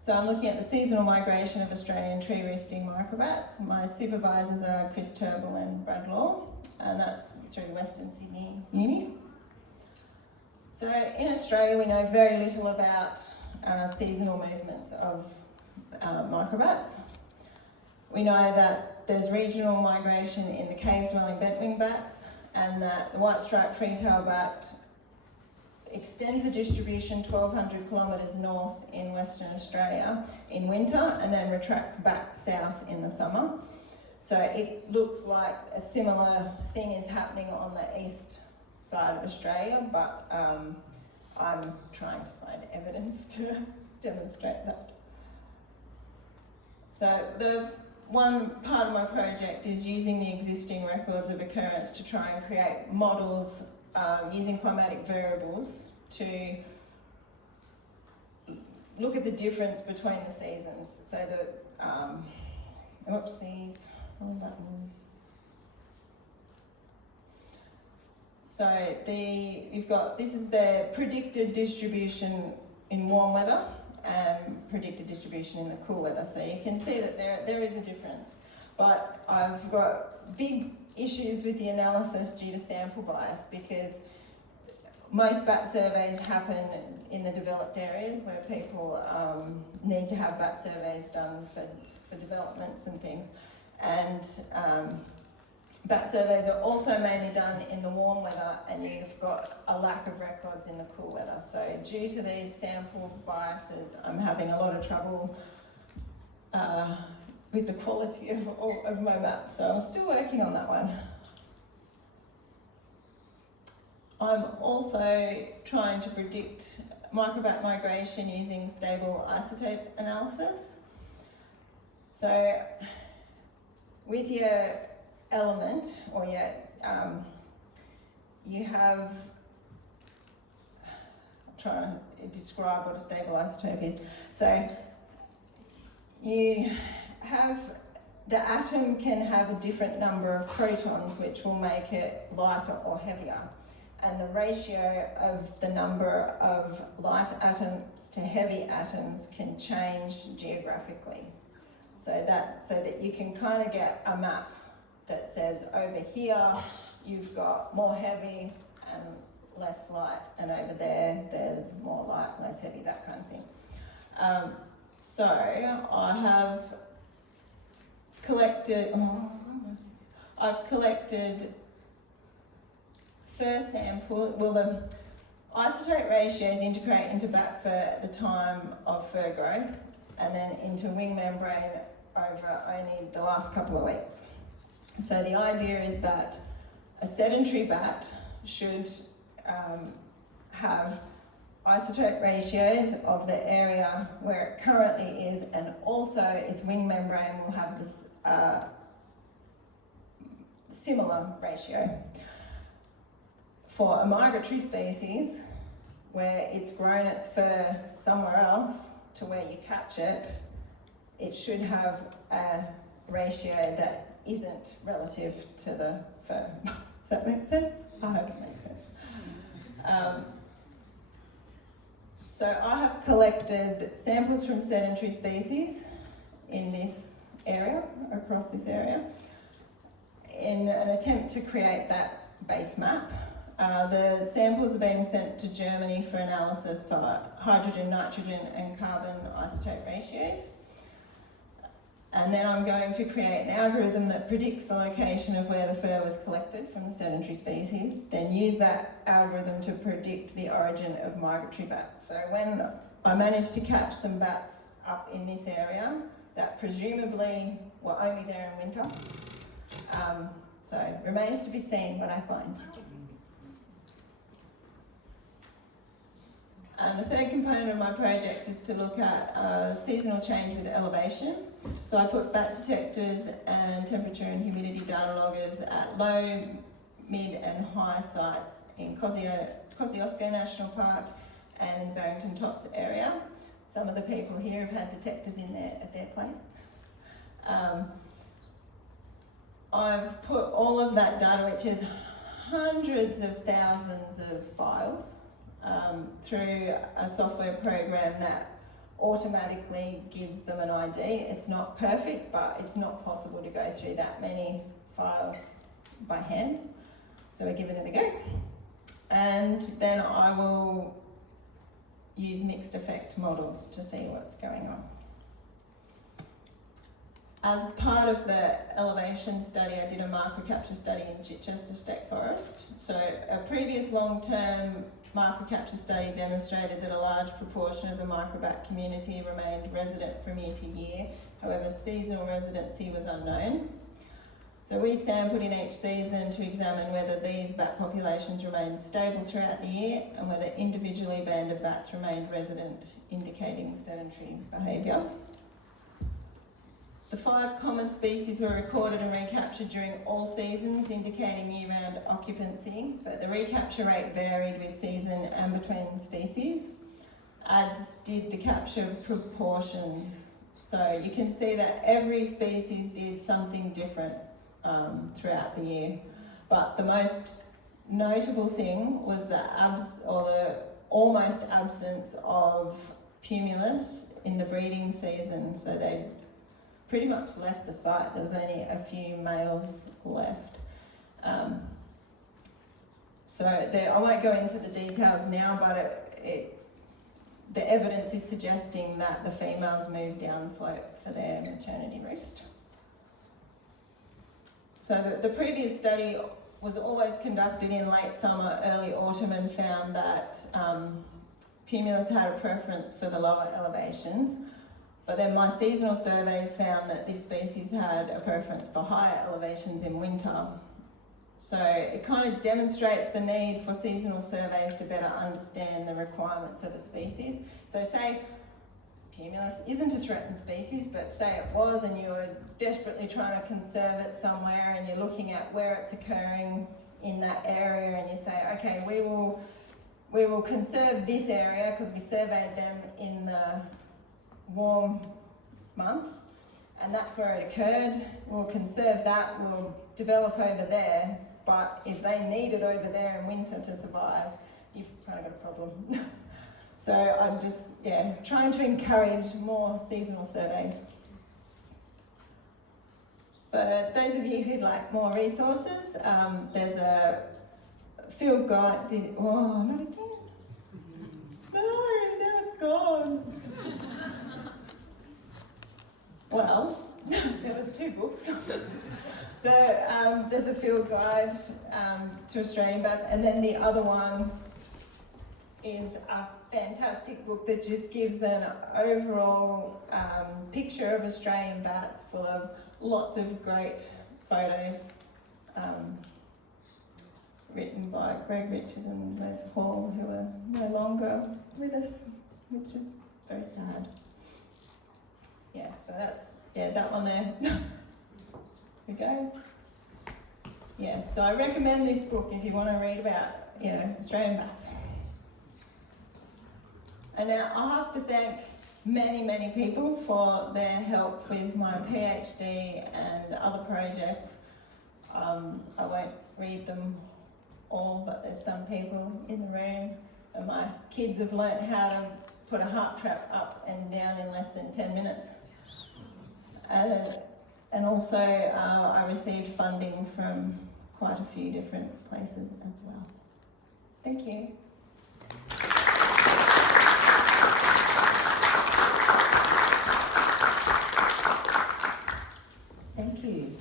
So I'm looking at the seasonal migration of Australian tree roosting microbats. My supervisors are Chris Turnbull and Brad Law, and that's through Western Sydney Uni. So in Australia, we know very little about seasonal movements of microbats. We know that there's regional migration in the cave-dwelling bent-wing bats, and that the white-striped freetail bat extends the distribution 1,200 kilometres north in Western Australia in winter and then retracts back south in the summer. So it looks like a similar thing is happening on the east side of Australia, but I'm trying to find evidence to demonstrate that. So the one part of my project is using the existing records of occurrence to try and create models using climatic variables to look at the difference between the seasons. So the, oopsies, on that one. So this is the predicted distribution in warm weather and predicted distribution in the cool weather. So you can see that there is a difference. But I've got big issues with the analysis due to sample bias, because most bat surveys happen in the developed areas where people need to have bat surveys done for developments and things. And bat surveys are also mainly done in the warm weather, and you've got a lack of records in the cool weather. So due to these sample biases, I'm having a lot of trouble with the quality of my maps. So I'm still working on that one. I'm also trying to predict microbat migration using stable isotope analysis. So with your element, or your, you have, I'm trying to describe what a stable isotope is. So you have, the atom can have a different number of protons, which will make it lighter or heavier. And the ratio of the number of light atoms to heavy atoms can change geographically. So that you can kind of get a map that says over here you've got more heavy and less light, and over there there's more light, less heavy, that kind of thing. So I have collected, fur sample, well, the isotope ratios integrate into bat fur at the time of fur growth, and then into wing membrane over only the last couple of weeks. So the idea is that a sedentary bat should have isotope ratios of the area where it currently is, and also its wing membrane will have this similar ratio. For a migratory species, where it's grown its fur somewhere else to where you catch it, it should have a ratio that isn't relative to the fur. Does that make sense? I hope it makes sense. So I have collected samples from sedentary species in this area, across this area, in an attempt to create that base map. The samples are being sent to Germany for analysis for hydrogen, nitrogen and carbon isotope ratios. And then I'm going to create an algorithm that predicts the location of where the fur was collected from the sedentary species, then use that algorithm to predict the origin of migratory bats. So when I managed to catch some bats up in this area that presumably were only there in winter, so it remains to be seen what I find. And the third component of my project is to look at seasonal change with elevation. So I put bat detectors and temperature and humidity data loggers at low, mid and high sites in Kosciuszko National Park and in the Barrington Tops area. Some of the people here have had detectors in there at their place. I've put all of that data, which is hundreds of thousands of files, through a software program that automatically gives them an ID. It's not perfect, but it's not possible to go through that many files by hand. So we're giving it a go. And then I will use mixed effect models to see what's going on. As part of the elevation study, I did a marker capture study in Chichester State Forest. So a previous long-term marker capture study demonstrated that a large proportion of the microbat community remained resident from year to year. However, seasonal residency was unknown. So we sampled in each season to examine whether these bat populations remained stable throughout the year and whether individually banded bats remained resident, indicating sedentary behaviour. The 5 common species were recorded and recaptured during all seasons, indicating year-round occupancy, but the recapture rate varied with season and between species, as did the capture proportions. So you can see that every species did something different throughout the year, but the most notable thing was the almost absence of cumulus in the breeding season. So they pretty much left the site. There was only a few males left. So I won't go into the details now, but the evidence is suggesting that the females move down slope for their maternity roost. So the previous study was always conducted in late summer, early autumn, and found that Pumulus had a preference for the lower elevations. But then my seasonal surveys found that this species had a preference for higher elevations in winter. So it kind of demonstrates the need for seasonal surveys to better understand the requirements of a species. So say Pumulus isn't a threatened species, but say it was and you were desperately trying to conserve it somewhere and you're looking at where it's occurring in that area and you say, okay, we will conserve this area because we surveyed them in the warm months and that's where it occurred. We'll conserve that, we'll develop over there, but if they need it over there in winter to survive, you've kind of got a problem. So I'm just, trying to encourage more seasonal surveys. For those of you who'd like more resources, there's a field guide. Oh, not again. No, now it's gone. Well, there was 2 books. There's a field guide to Australian bats, and then the other one is a fantastic book that just gives an overall picture of Australian bats, full of lots of great photos, written by Greg Richens and Les Hall, who are no longer with us, which is very sad. Yeah, so that's that one there. Here we go. Yeah, so I recommend this book if you want to read about, Australian bats. And now I have to thank many people for their help with my PhD and other projects. I won't read them all, but there's some people in the room, and my kids have learnt how to put a heart trap up and down in less than 10 minutes. And also I received funding from quite a few different places as well. Thank you. Thank you.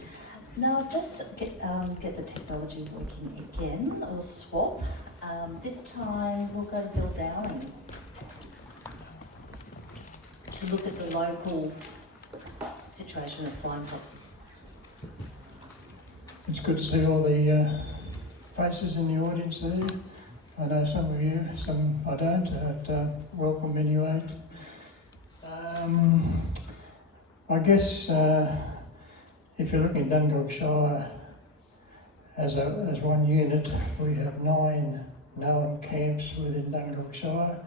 Now just get the technology working again. We'll swap. This time we'll go to Bill Dowling to look at the local situation of flying foxes. It's good to see all the faces in the audience there. I know some of you, some I don't, but welcome anyway. I guess if you're looking at Dungog Shire as one unit, we have 9 known camps within Dungog Shire,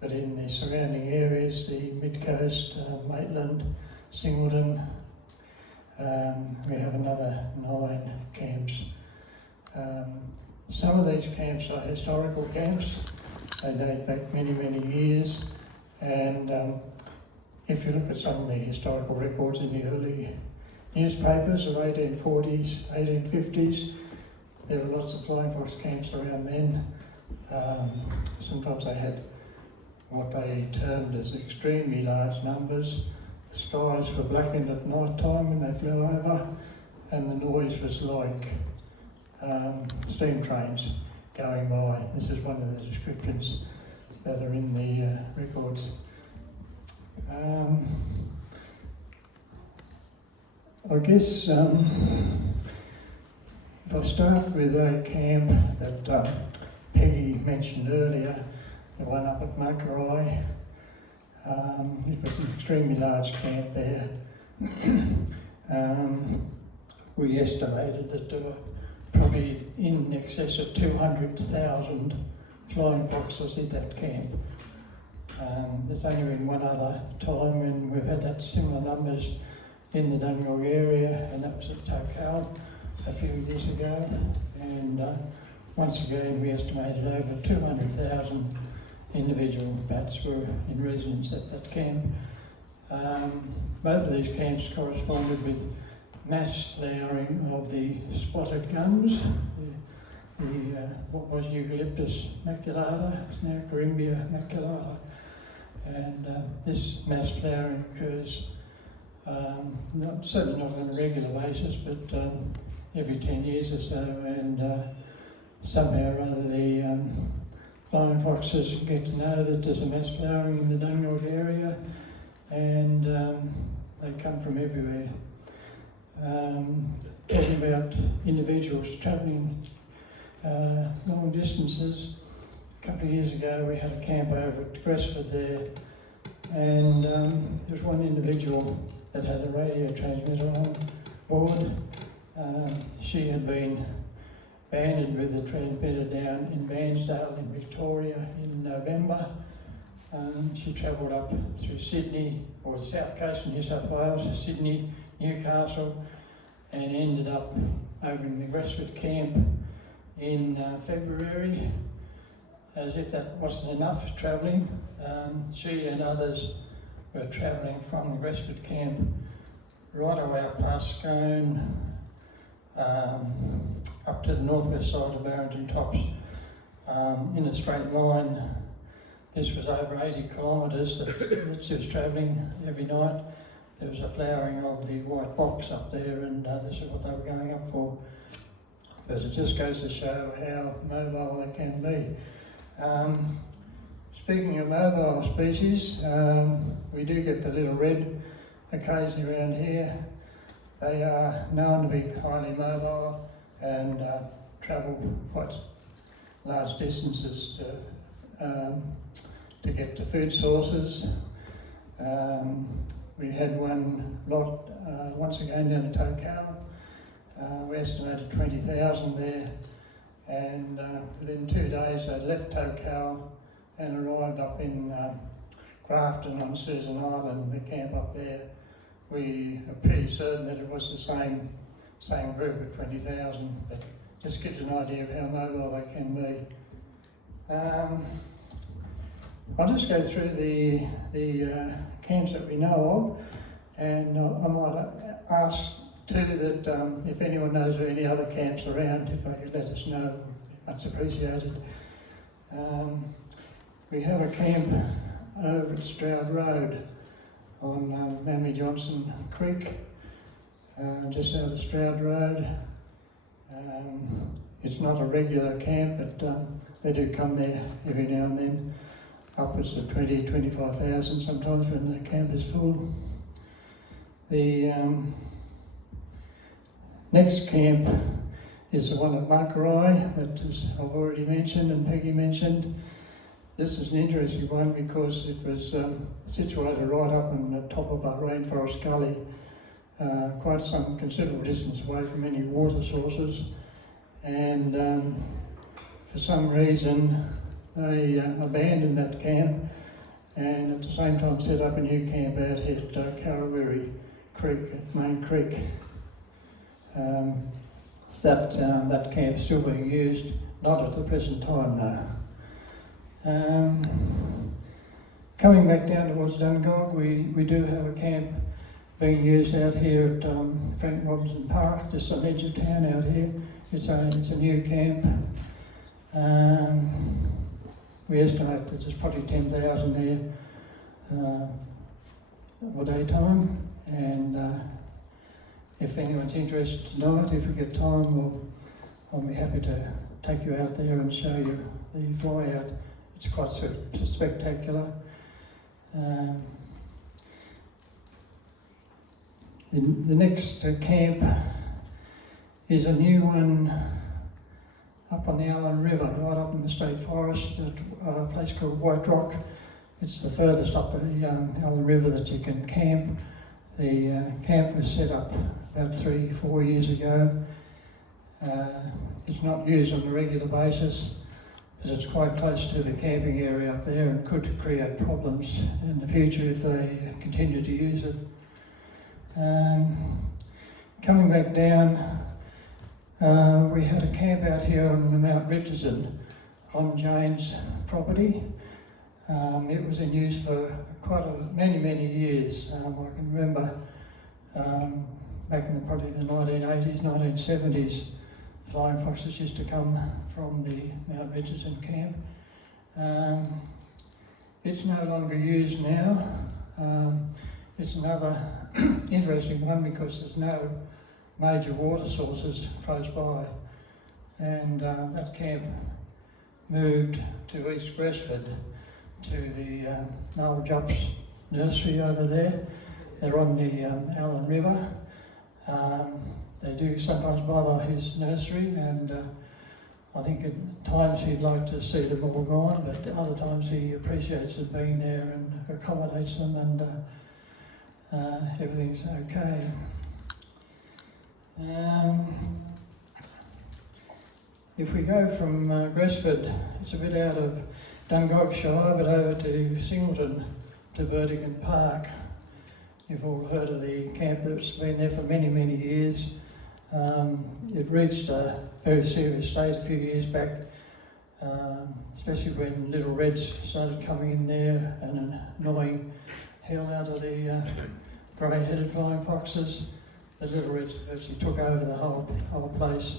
but in the surrounding areas, the Mid-Coast, Maitland, Singleton, we have another 9 camps. Some of these camps are historical camps. They date back many years, and if you look at some of the historical records in the early newspapers of 1840s, 1850s, there were lots of flying fox camps around then. Sometimes they had what they termed as extremely large numbers. The skies were blackened at night time when they flew over, and the noise was like steam trains going by. This is one of the descriptions that are in the records. I guess if I start with a camp that Peggy mentioned earlier, the one up at Muckerai. It was an extremely large camp there. We estimated that there were probably in excess of 200,000 flying foxes in that camp. There's only been one other time when we've had that similar numbers in the Dungog area, and that was at Tokal a few years ago. And once again, we estimated over 200,000 individual bats were in residence at that camp. Both of these camps corresponded with mass layering of the spotted guns, what was Eucalyptus maculata, it's now Corymbia maculata. And this mass flowering occurs certainly not on a regular basis, but every 10 years or so, and somehow or other the Flying Foxes get to know that there's a mass flowering in the Dungog area, and they come from everywhere. Talking about individuals travelling long distances, a couple of years ago we had a camp over at Gresford there, and there was one individual that had a radio transmitter on board. She had been banded with the transmitter down in Bairnsdale in Victoria in November. She travelled up through Sydney, or the south coast of New South Wales, Sydney, Newcastle, and ended up over in the Gresford camp in February. As if that wasn't enough travelling, she and others were travelling from the Gresford camp right away up past Scone, up to the northwest side of Barrington Tops, in a straight line. This was over 80 kilometres that she was travelling every night. There was a flowering of the white box up there, and this is what they were going up for. But it just goes to show how mobile they can be. Speaking of mobile species, we do get the little red occasionally around here. They are known to be highly mobile and travel quite large distances to get to food sources. We had one lot once again down at Tokal. We estimated 20,000 there, and within 2 days they left Tokal and arrived up in Grafton on Susan Island, the camp up there. We are pretty certain that it was the same group of 20,000, but just gives an idea of how mobile they can be. I'll just go through the camps that we know of, and I might ask too that if anyone knows of any other camps around, if they could let us know, much appreciated. We have a camp over at Stroud Road on Mammy Johnson Creek, just out of Stroud Road. It's not a regular camp, but they do come there every now and then, upwards of 25,000 sometimes when the camp is full. The next camp is the one at Markeri that I've already mentioned and Peggy mentioned. This is an interesting one because it was situated right up on the top of a rainforest gully, quite some considerable distance away from any water sources, and for some reason they abandoned that camp and at the same time set up a new camp out here at Karrawiri Creek, at Main Creek. That camp is still being used, not at the present time though. Coming back down towards Dungog, we do have a camp being used out here at Frank Robinson Park, just on the edge of town out here. It's a new camp. We estimate that there's probably 10,000 there for daytime, and if anyone's interested tonight, if we get time, I'll be happy to take you out there and show you the fly out. It's quite spectacular. The next camp is a new one up on the Allyn River, right up in the State Forest, at a place called White Rock. It's the furthest up the Allyn River that you can camp. The camp was set up about 3-4 years ago. It's not used on a regular basis, but it's quite close to the camping area up there and could create problems in the future if they continue to use it. Coming back down, we had a camp out here on Mount Richens on Jane's property. It was in use for many years. I can remember back in probably the 1980s, 1970s, flying foxes used to come from the Mount Richens camp. It's no longer used now. It's another interesting one because there's no major water sources close by, and that camp moved to East Gresford to the Noel Jupp's nursery over there. They're on the Allyn River. They do sometimes bother his nursery, and I think at times he'd like to see them all gone, but other times he appreciates them being there and accommodates them, and everything's okay. If we go from Gresford, it's a bit out of Dungog Shire, but over to Singleton, to Burdekin Park. You've all heard of the camp that's been there for many, many years. It reached a very serious state a few years back, especially when little reds started coming in there and annoying hell out of the grey-headed flying foxes. The little reds actually took over the whole place.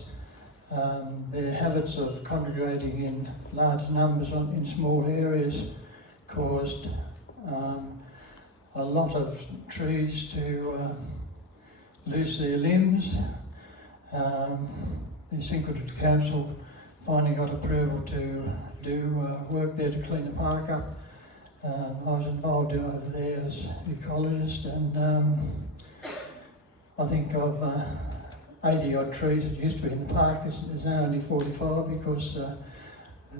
Their habits of congregating in large numbers in small areas caused a lot of trees to lose their limbs. The Singleton Council finally got approval to do work there to clean the park up. I was involved over there as ecologist, and I think of 80 odd trees that used to be in the park. There's now only 45 because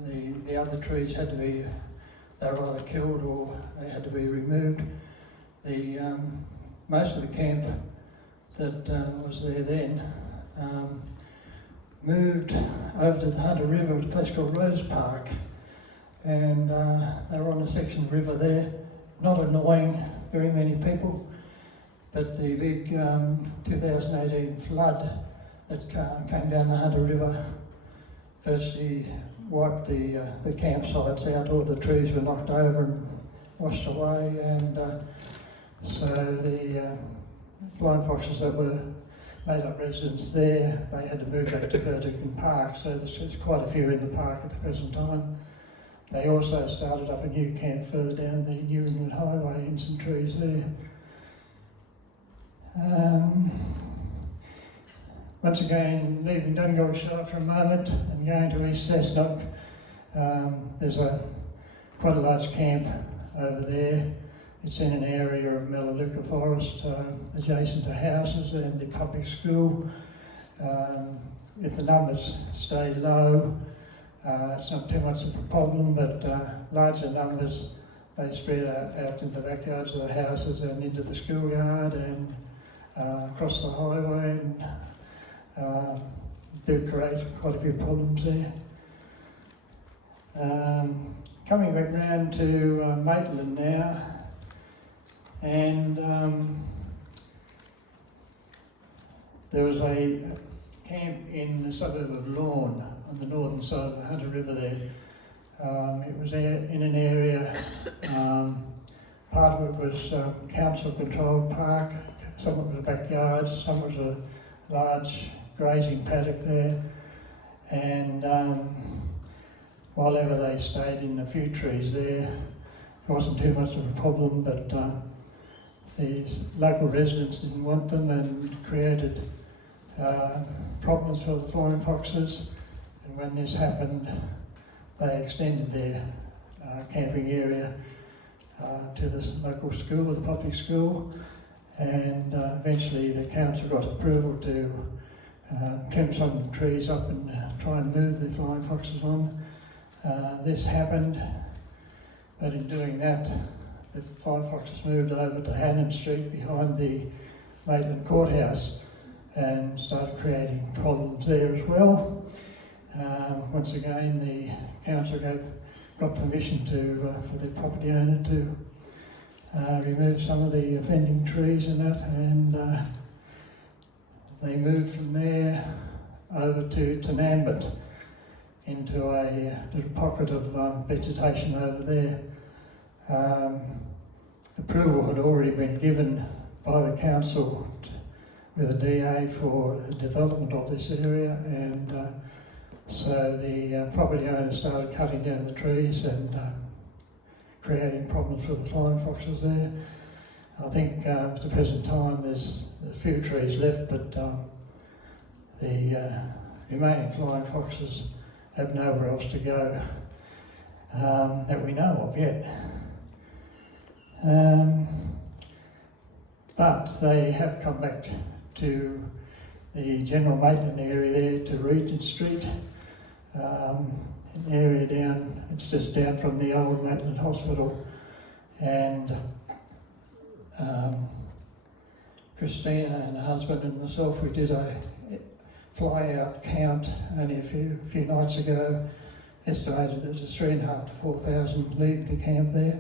the other trees had to be, they were either killed or they had to be removed. Most of the camp that was there then moved over to the Hunter River, a place called Rose Park, and they were on a section of river there, not annoying very many people, but the big 2018 flood that came down the Hunter River virtually wiped the campsites out. All the trees were knocked over and washed away, and so the flying foxes that were made up residents there, they had to move back to Burdekin Park, so there's quite a few in the park at the present time. They also started up a new camp further down the New England Highway in some trees there. Once again, leaving Dungog Shire for a moment and going to East Cessnock, there's quite a large camp over there. It's in an area of Melaleuca Forest, adjacent to houses and the public school. If the numbers stay low, it's not too much of a problem, but larger numbers, they spread out into the backyards of the houses and into the schoolyard and across the highway, and do create quite a few problems there. Coming back round to Maitland now, and there was a camp in the suburb of Lorne on the northern side of the Hunter River there. It was in an area, part of it was council-controlled park, some of it was a backyard, some was a large grazing paddock there, and while ever they stayed in a few trees there, it wasn't too much of a problem, but the local residents didn't want them and created problems for the flying foxes, and when this happened, they extended their camping area to the local school, the public school, and eventually the council got approval to trim some of the trees up and try and move the flying foxes on. This happened, but in doing that, the flying foxes moved over to Hannon Street behind the Maitland Courthouse and started creating problems there as well. Once again, the council got permission for the property owner to remove some of the offending trees and that, and they moved from there over to Tanambit into a little pocket of vegetation over there. Approval had already been given by the council with a DA for the development of this area, and so the property owner started cutting down the trees and creating problems for the flying foxes there. I think at the present time there's a few trees left, but the remaining flying foxes have nowhere else to go that we know of yet. But they have come back to the General Maitland area there, to Regent Street, an area down, it's just down from the old Maitland Hospital, and Christina and her husband and myself, we did a fly-out count only a few nights ago, estimated it as 3,500 to 4,000 leave the camp there.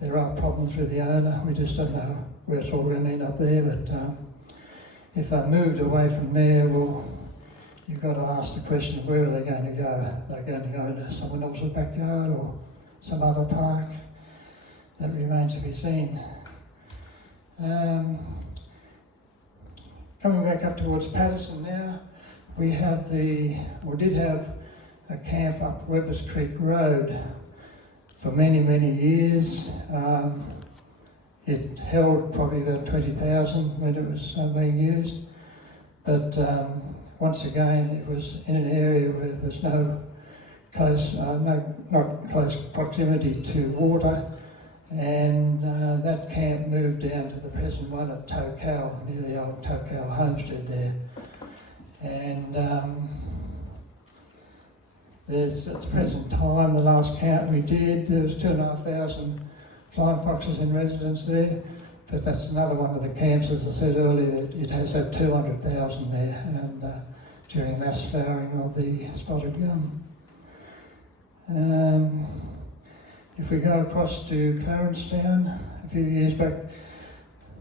There are problems with the owner, we just don't know where it's all going to end up there, but if they moved away from there, well, you've got to ask the question, where are they going to go? They're going to go to someone else's backyard or some other park? That remains to be seen. Coming back up towards Paterson now, we did have a camp up Webbers Creek Road for many, many years. It held probably about 20,000 when it was being used, but once again it was in an area where there's not close proximity to water, and that camp moved down to the present one at Tokal, near the old Tokal homestead there. And there's, at the present time, the last count we did, there was 2,500 flying foxes in residence there, but that's another one of the camps, as I said earlier, that it has had 200,000 there, and during mass flowering of the spotted gum. If we go across to Clarencetown, a few years back,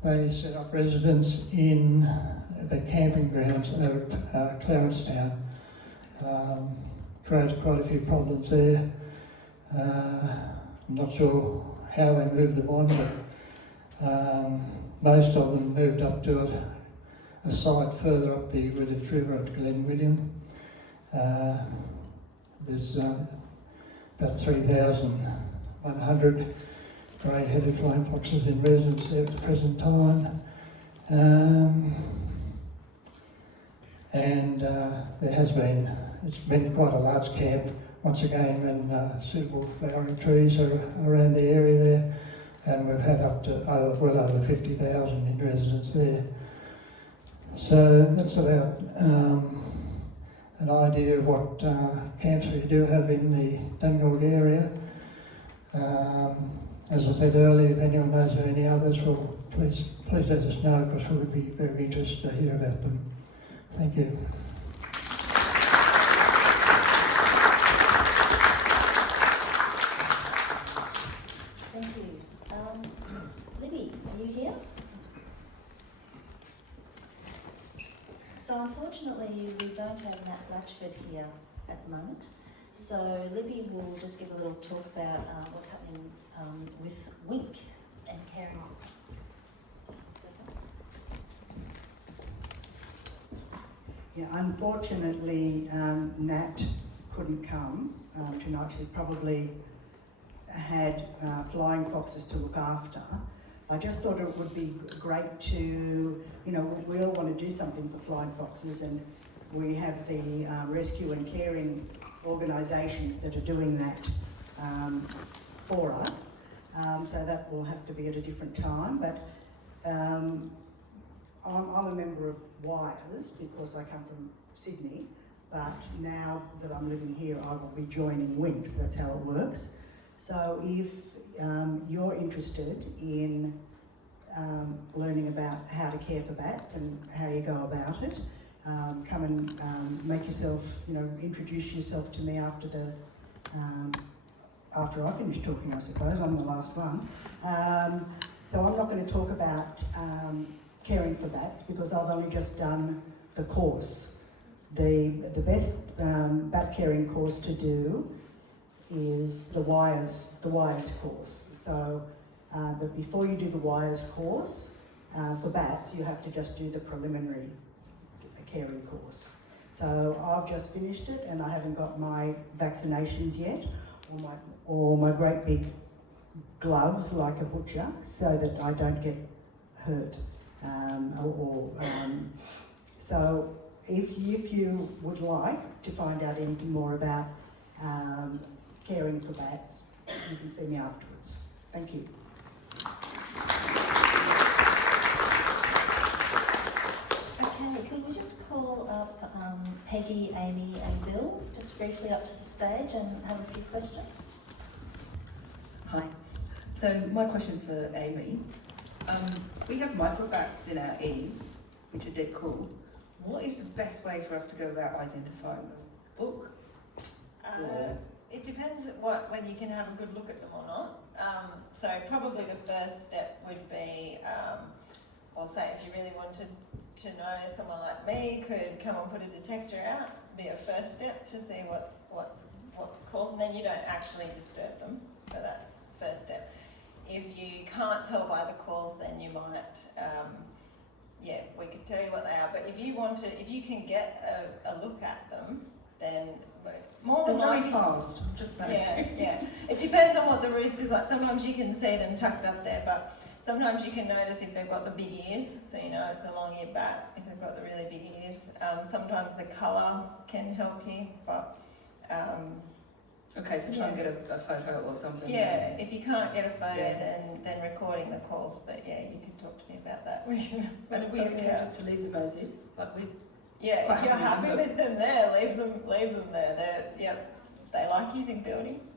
they set up residence in the camping grounds at Clarencetown. Created quite a few problems there. I'm not sure how they moved them on, but most of them moved up to a site further up the Redditch River at Glen William. There's about 3,100 grey-headed flying foxes in residence there at the present time. It's been quite a large camp, once again, when suitable flowering trees are around the area there, and we've had up to well over 50,000 in residence there. So that's about an idea of what camps we do have in the Dungog area. As I said earlier, if anyone knows of any others, well, please let us know, because we would be very interested to hear about them. Thank you. Thank you. Libby, are you here? So unfortunately, we don't have Nat Latchford here at the moment. So Libby will just give a little talk about what's happening with Wink and caring for. Yeah, unfortunately, Nat couldn't come tonight. She probably had flying foxes to look after. I just thought it would be great to, we all want to do something for flying foxes, and we have the rescue and caring organisations that are doing that for us. So that will have to be at a different time, but I'm a member of Wires because I come from Sydney, but now that I'm living here, I will be joining Winks. That's how it works. So if you're interested in learning about how to care for bats and how you go about it, come and make yourself, introduce yourself to me after after I finish talking, I suppose. I'm the last one. So I'm not going to talk about caring for bats because I've only just done the course. The best bat caring course to do is the Wires course. So, but before you do the Wires course, For bats, you have to just do the preliminary caring course. So I've just finished it and I haven't got my vaccinations yet, or my great big gloves like a butcher, so that I don't get hurt. So if you would like to find out anything more about caring for bats, you can see me afterwards. Thank you. Okay, could we just call up Peggy, Amy and Bill just briefly up to the stage and have a few questions? Hi. So my question's for Amy. We have microbats in our eaves, which are dead cool. What is the best way for us to go about identifying them? Book? It depends whether you can have a good look at them or not. So probably the first step would be, or say if you really wanted to know, someone like me could come and put a detector out, be a first step to see what calls, and then you don't actually disturb them. So that's the first step. If you can't tell by the calls, then you might, we could tell you what they are. But if you can get a look at them, then more than They're very likely, fast, just saying. yeah. It depends on what the roost is like. Sometimes you can see them tucked up there, but sometimes you can notice if they've got the big ears, so you know it's a long-eared bat if they've got the really big ears. Sometimes the colour can help you, but Okay, so try and get a photo or something. yeah, if you can't get a photo, Yeah. then recording the calls. But yeah, you can talk to me about that. And are we okay just to leave them as is? Like we Yeah, Quite if you're happy happy with with them there, leave them there. They like using buildings.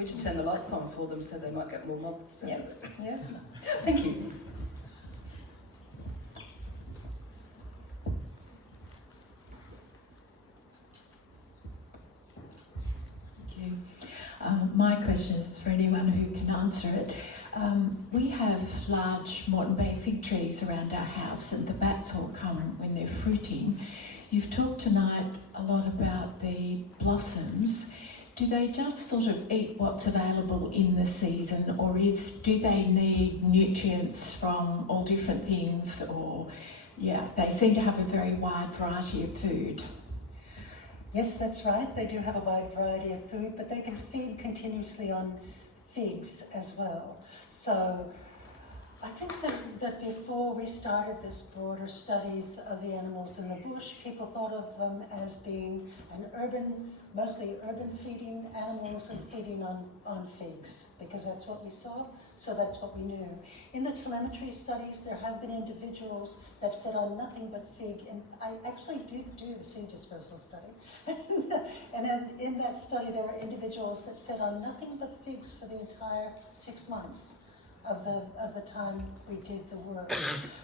we just turn the lights on for them so they might get more moths. Yeah. Yeah. Thank you. Thank you. My question is for anyone who can answer it. We have large Moreton Bay fig trees around our house and the bats all come when they're fruiting. You've talked tonight a lot about the blossoms. Do they just sort of eat what's available in the season, or do they need nutrients from all different things? Or, yeah, they seem to have a very wide variety of food. Yes, that's right. They do have a wide variety of food, but they can feed continuously on figs as well. So I think that before we started this broader studies of the animals in the bush, people thought of them as being mostly urban feeding animals and feeding on figs, because that's what we saw, so that's what we knew. In the telemetry studies, there have been individuals that fed on nothing but fig, and I actually did do the seed dispersal study. And in that study, there were individuals that fed on nothing but figs for the entire 6 months of the time we did the work.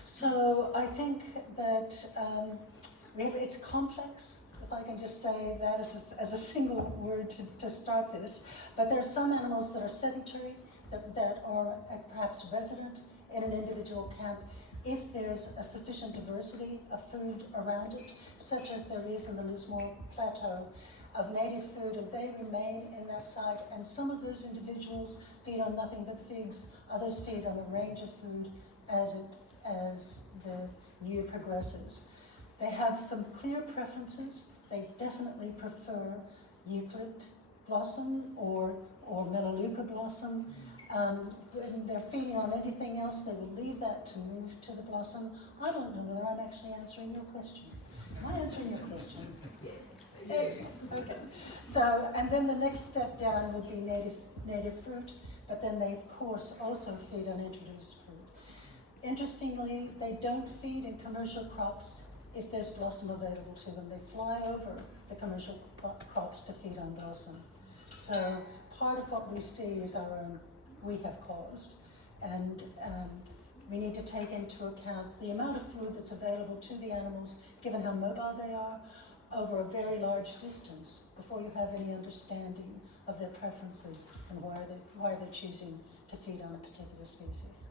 So I think that it's complex, if I can just say that as a single word to start this. But there are some animals that are sedentary, that are perhaps resident in an individual camp, if there's a sufficient diversity of food around it, such as there is in the Lismore Plateau, of native food, and they remain in that site. And some of those individuals feed on nothing but figs, others feed on a range of food as the year progresses. They have some clear preferences. They definitely prefer eucalypt blossom or melaleuca blossom. When they're feeding on anything else, they will leave that to move to the blossom. I don't know whether I'm actually answering your question. Am I answering your question? Yes. Excellent. Okay. So, and then the next step down would be native fruit, but then they of course also feed on introduced fruit. Interestingly, they don't feed in commercial crops if there's blossom available to them. They fly over the commercial crops to feed on blossom. So part of what we see is our own, we have caused, and we need to take into account the amount of food that's available to the animals, given how mobile they are, over a very large distance, before you have any understanding of their preferences and why they're choosing to feed on a particular species.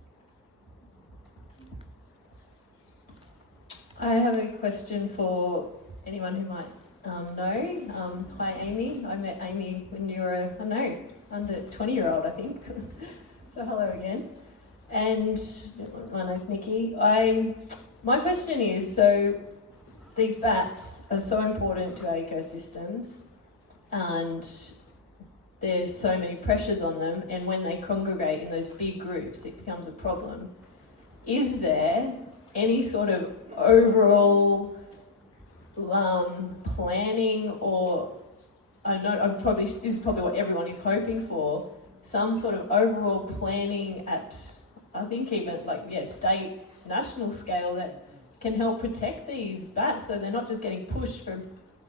I have a question for anyone who might know. Hi Amy, I met Amy when you were, under 20-year-old I think. So hello again. And my name's Nikki. My question is, so these bats are so important to our ecosystems, and there's so many pressures on them, and when they congregate in those big groups, it becomes a problem. Is there any sort of overall planning, or I know this is probably what everyone is hoping for, some sort of overall planning at, I think even state, national scale that can help protect these bats so they're not just getting pushed from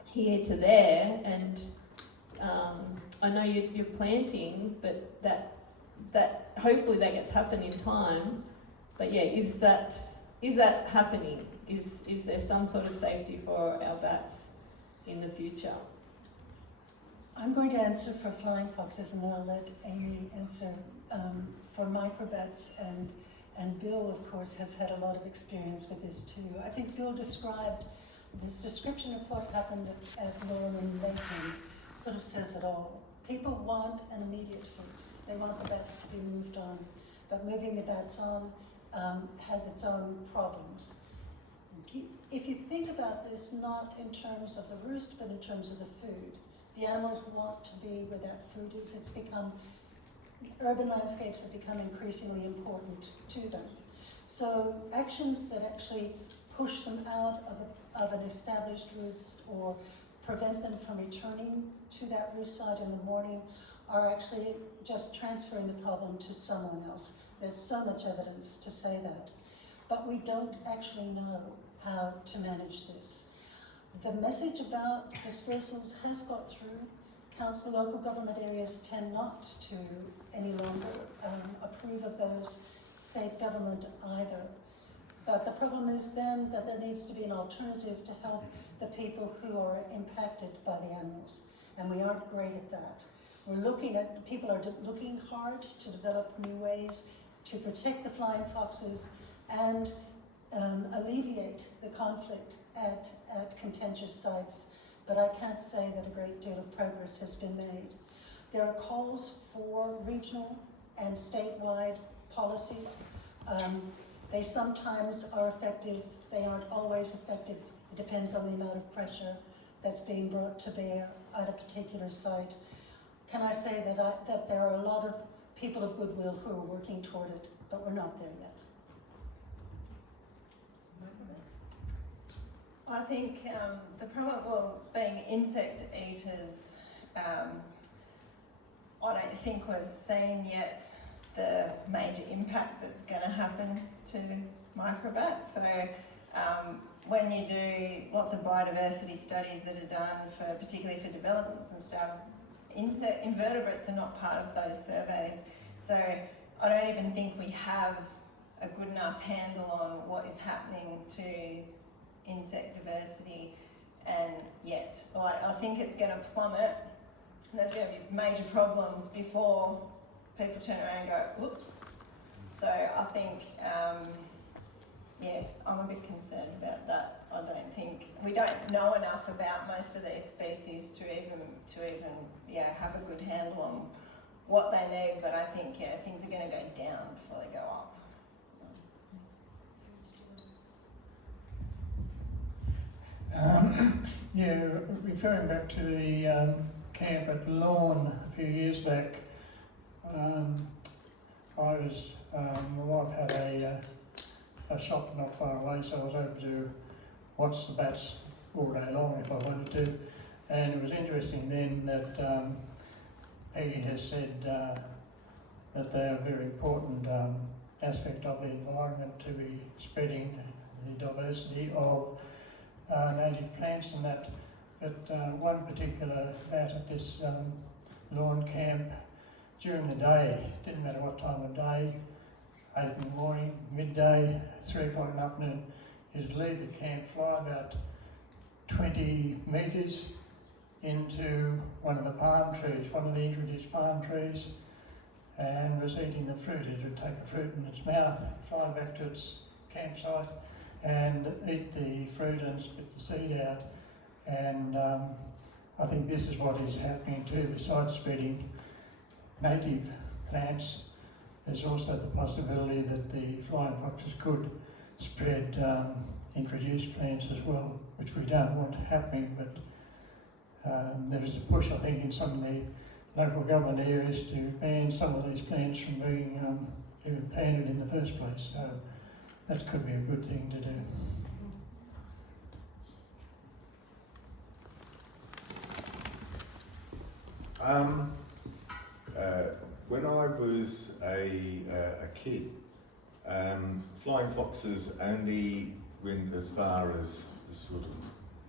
here to there. And I know you're planting, but that hopefully that gets happen in time. But yeah, is that happening? Is there some sort of safety for our bats in the future? I'm going to answer for flying foxes, and then I'll let Amy answer for microbats. And Bill, of course, has had a lot of experience with this too. I think Bill described this description of what happened at Allyn and Lakeland sort of says it all. People want an immediate fix. They want the bats to be moved on, but moving the bats on has its own problems. If you think about this not in terms of the roost, but in terms of the food, the animals want to be where that food is. It's become, urban landscapes have become increasingly important to them. So actions that actually push them out of an established roost or prevent them from returning to that roost site in the morning are actually just transferring the problem to someone else. There's so much evidence to say that. But we don't actually know how to manage this. The message about dispersals has got through. Council, local government areas tend not to any longer approve of those, state government either. But the problem is then that there needs to be an alternative to help the people who are impacted by the animals. And we aren't great at that. People are looking hard to develop new ways to protect the flying foxes and alleviate the conflict at contentious sites, but I can't say that a great deal of progress has been made. There are calls for regional and statewide policies. They sometimes are effective, they aren't always effective. It depends on the amount of pressure that's being brought to bear at a particular site. Can I say that there are a lot of people of goodwill who are working toward it, but we're not there yet. I think the problem, being insect eaters, I don't think we've seen yet the major impact that's going to happen to microbats. So when you do lots of biodiversity studies that are done particularly for developments and stuff, invertebrates are not part of those surveys. So I don't even think we have a good enough handle on what is happening to insect diversity, and yet I think it's going to plummet, and there's going to be major problems before people turn around and go, whoops. So I think, I'm a bit concerned about that. I don't think we don't know enough about most of these species to even have a good handle on what they need. But I think things are going to go down before they go up. Referring back to the camp at Lawn a few years back, my wife had a shop not far away, so I was able to watch the bats all day long if I wanted to. And it was interesting then that Peggy has said that they are a very important aspect of the environment, to be spreading the diversity of native plants and that. But one particular bat at this lawn camp, during the day, didn't matter what time of day, 8 in the morning, midday, 3 o'clock in the afternoon, you'd leave the camp, fly about 20 metres into one of the palm trees, one of the introduced palm trees, and was eating the fruit. It would take the fruit in its mouth, fly back to its campsite and eat the fruit and spit the seed out. And I think this is what is happening too. Besides spreading native plants, there's also the possibility that the flying foxes could spread introduced plants as well, which we don't want happening, but there is a push, I think, in some of the local government areas to ban some of these plants from being even planted in the first place. So that could be a good thing to do. When I was a kid, flying foxes only went as far as sort of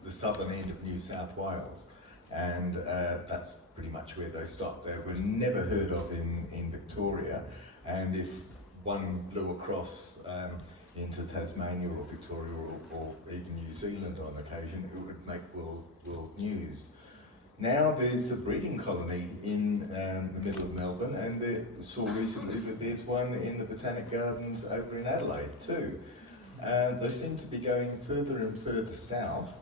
the southern end of New South Wales, and that's pretty much where they stopped. They were never heard of in Victoria, and if one blew across into Tasmania or Victoria or even New Zealand on occasion, it would make world news. Now there's a breeding colony in the middle of Melbourne, and they saw recently that there's one in the Botanic Gardens over in Adelaide too. They seem to be going further and further south,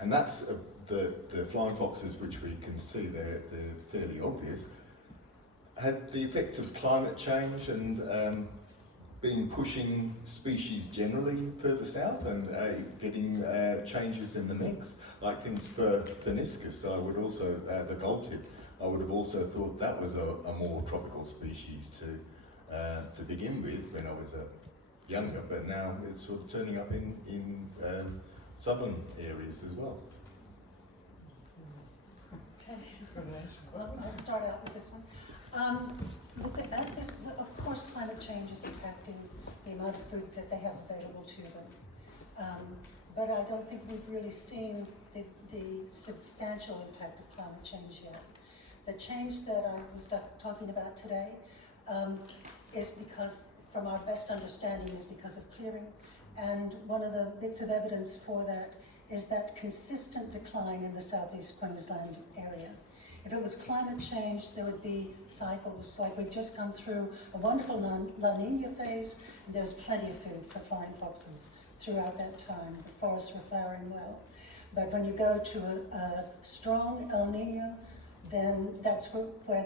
and that's the flying foxes, which we can see they're fairly obvious, had the effects of climate change and been pushing species generally further south and getting changes in the mix, like things for Phoniscus. I would also, the gold tip, I would have also thought that was a more tropical species to begin with when I was younger, but now it's sort of turning up in southern areas as well. Okay. Well, I'll start out with this one. Look at this. Of course, climate change is impacting the amount of food that they have available to them. But I don't think we've really seen the substantial impact of climate change yet. The change that I was talking about today is because, from our best understanding, is because of clearing. And one of the bits of evidence for that is that consistent decline in the southeast Queensland area. If it was climate change, there would be cycles, like we've just come through a wonderful La Nina phase, and there's plenty of food for flying foxes throughout that time. The forests were flowering well. But when you go to a strong El Nino, then that's where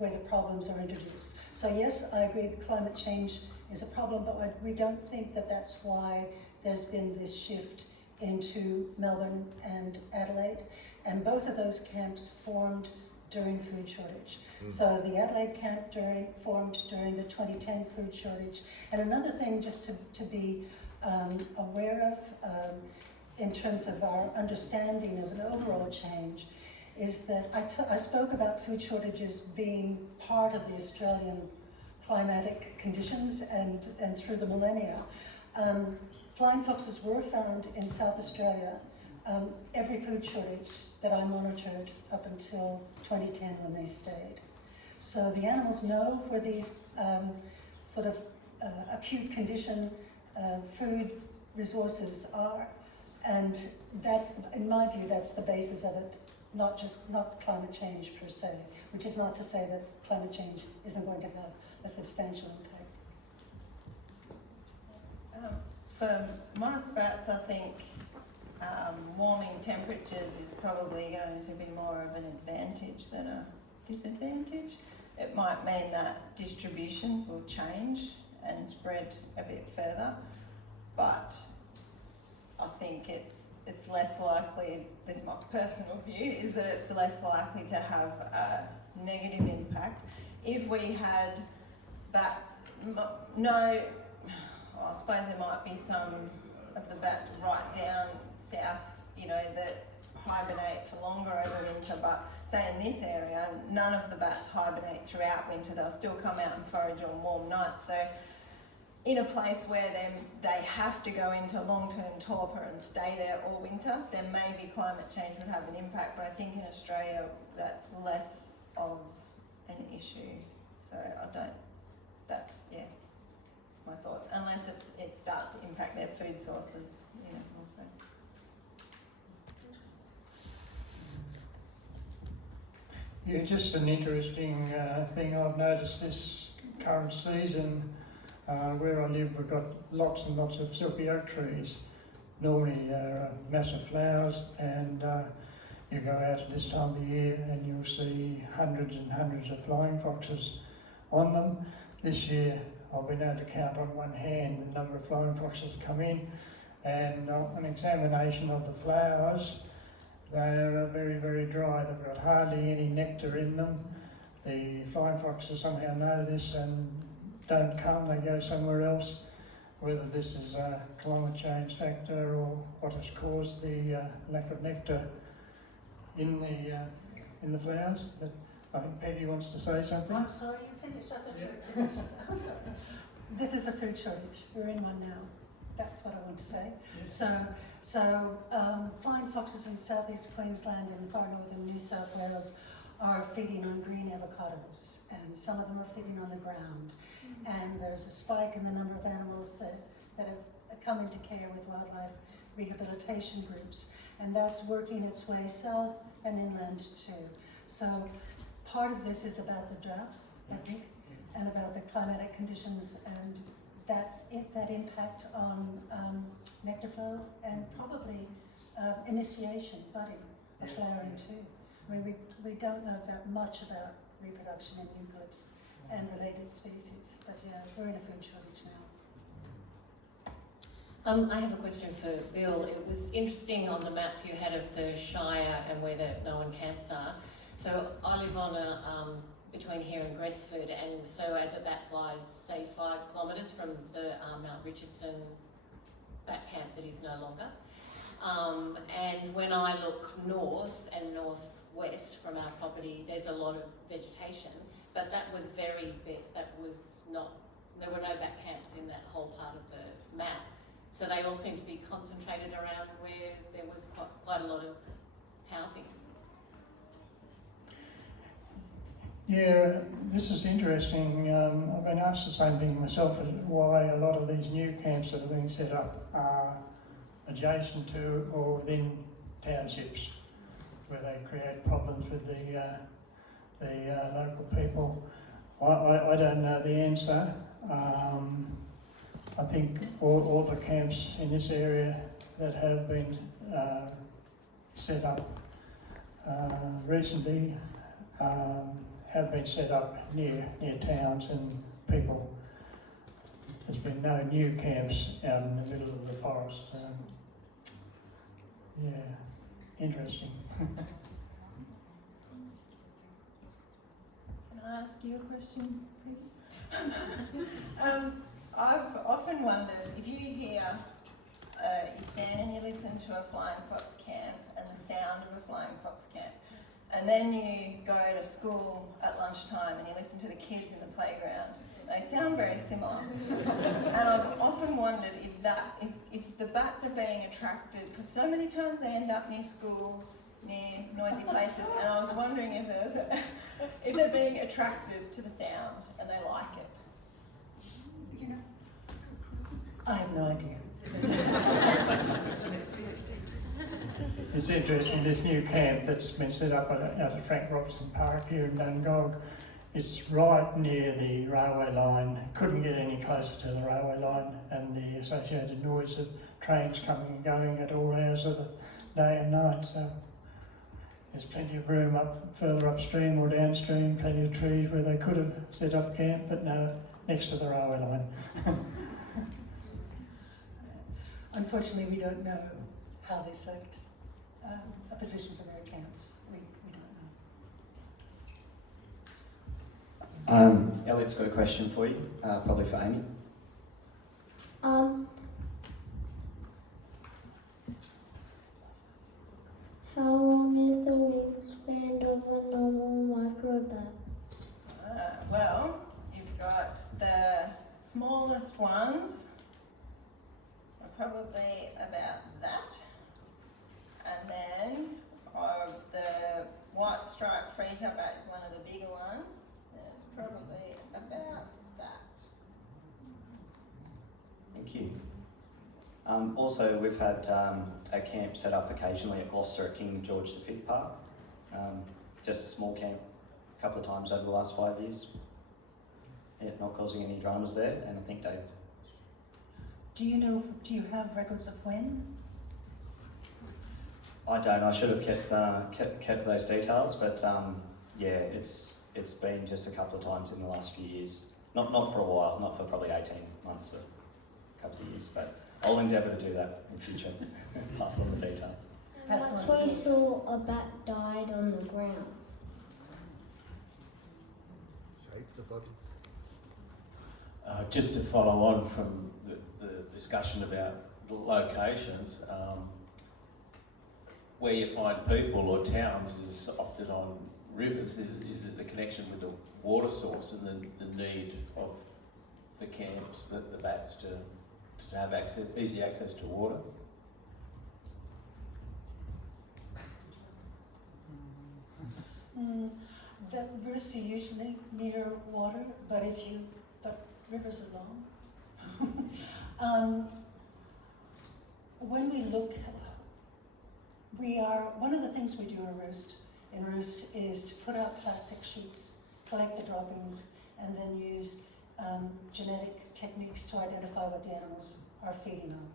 the problems are introduced. So yes, I agree that climate change is a problem, but we don't think that that's why there's been this shift into Melbourne and Adelaide. And both of those camps formed during food shortage. So the Adelaide camp formed during the 2010 food shortage. And another thing just to be aware of in terms of our understanding of an overall change is that I spoke about food shortages being part of the Australian climatic conditions and through the millennia. Flying foxes were found in South Australia every food shortage that I monitored up until 2010 when they stayed. So the animals know where these sort of acute condition food resources are, and that's, in my view, that's the basis of it, not climate change per se, which is not to say that climate change isn't going to have a substantial impact. For microbats, I think warming temperatures is probably going to be more of an advantage than a disadvantage. It might mean that distributions will change and spread a bit further, but I think it's less likely, this is my personal view, is that it's less likely to have a negative impact. If we had bats, I suppose there might be some of the bats right down south, that hibernate for longer over winter, but say in this area, none of the bats hibernate throughout winter. They'll still come out and forage on warm nights. So in a place where they have to go into long-term torpor and stay there all winter, then maybe climate change would have an impact, but I think in Australia that's less of an issue. So that's my thoughts, unless it starts to impact their food sources, also. Yeah, just an interesting thing I've noticed this current season. Where I live, we've got lots and lots of silky oak trees. Normally they're massive flowers, and you go out at this time of the year and you'll see hundreds and hundreds of flying foxes on them. this year I've been able to count on one hand the number of flying foxes that come in, and an examination of the flowers, they're very, very dry. They've got hardly any nectar in them. The flying foxes somehow know this and don't come, they go somewhere else. Whether this is a climate change factor or what has caused the lack of nectar in the flowers. But I think Peggy wants to say something. I'm sorry, you finished. I thought you were finished. I'm sorry. This is a food shortage. We're in one now. That's what I want to say. Yes. So flying foxes in southeast Queensland and far northern New South Wales are feeding on green avocados, and some of them are feeding on the ground. And there's a spike in the number of animals that have come into care with wildlife rehabilitation groups, and that's working its way south and inland too. So part of this is about the drought, I think, and about the climatic conditions and that impact on nectar flow and probably initiation, budding, or flowering too. I mean, we don't know that much about reproduction in eucalypts and related species, but yeah, we're in a food shortage now. I have a question for Bill. It was interesting on the map you had of the Shire and where the known camps are. So I live on between here and Gresford, and so as a bat flies, say 5 kilometres from the Mount Richardson bat camp that is no longer. And when I look north and northwest from our property, there's a lot of vegetation, but that was very big. That was not, there were no bat camps in that whole part of the map. So they all seem to be concentrated around where there was quite a lot of housing. Yeah, this is interesting. I've been asked the same thing myself, why a lot of these new camps that are being set up are adjacent to or within townships, where they create problems with the local people. I don't know the answer. I think all the camps in this area that have been set up recently have been set up near towns and people. There's been no new camps out in the middle of the forest. Yeah, interesting. Can I ask you a question, Peggy? I've often wondered, if you hear, you stand and you listen to a flying fox camp and the sound of a flying fox camp, and then you go to school at lunchtime and you listen to the kids in the playground, they sound very similar. And I've often wondered if the bats are being attracted, because so many times they end up near schools, near noisy places, and I was wondering if they're being attracted to the sound and they like it. You know, I have no idea. It's interesting, this new camp that's been set up out at Frank Robson Park here in Dungog, it's right near the railway line, couldn't get any closer to the railway line, and the associated noise of trains coming and going at all hours of the day and night. So there's plenty of room further upstream or downstream, plenty of trees where they could have set up camp, but no, next to the railway line. Unfortunately, we don't know how they select a position for their camps. We don't know. Elliot's got a question for you, probably for Amy. How long is the wingspan of a normal microbat? Well, you've got the smallest ones are probably about that, and then the white striped free-tail bat is one of the bigger ones, and it's probably about that. Thank you. Also, we've had a camp set up occasionally at Gloucester at King George V Park. Just a small camp, a couple of times over the last 5 years. Yeah, not causing any dramas there, and I think they... Do you have records of when? I don't. I should have kept those details, but yeah, it's been just a couple of times in the last few years. Not for a while, not for probably 18 months, a couple of years, but I'll endeavour to do that in future. Pass on the details. Once we saw a bat died on the ground. Save the body. Just to follow on from the discussion about the locations, where you find people or towns is often on rivers. Is it the connection with the water source and the need of the camps, the bats to have easy access to water? The rivers are usually near water, but rivers are long. When we look, one of the things we do in Roost is to put out plastic sheets, collect the droppings, and then use genetic techniques to identify what the animals are feeding on.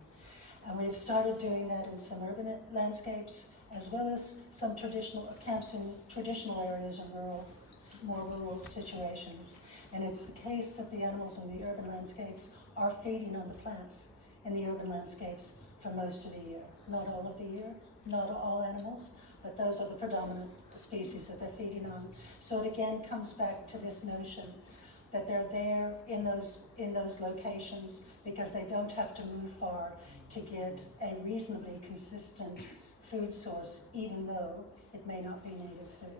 And we've started doing that in some urban landscapes, as well as some traditional camps in traditional areas and more rural situations. And it's the case that the animals in the urban landscapes are feeding on the plants in the urban landscapes for most of the year. Not all of the year, not all animals, but those are the predominant species that they're feeding on. So it again comes back to this notion that they're there in those locations because they don't have to move far to get a reasonably consistent food source, even though it may not be native food.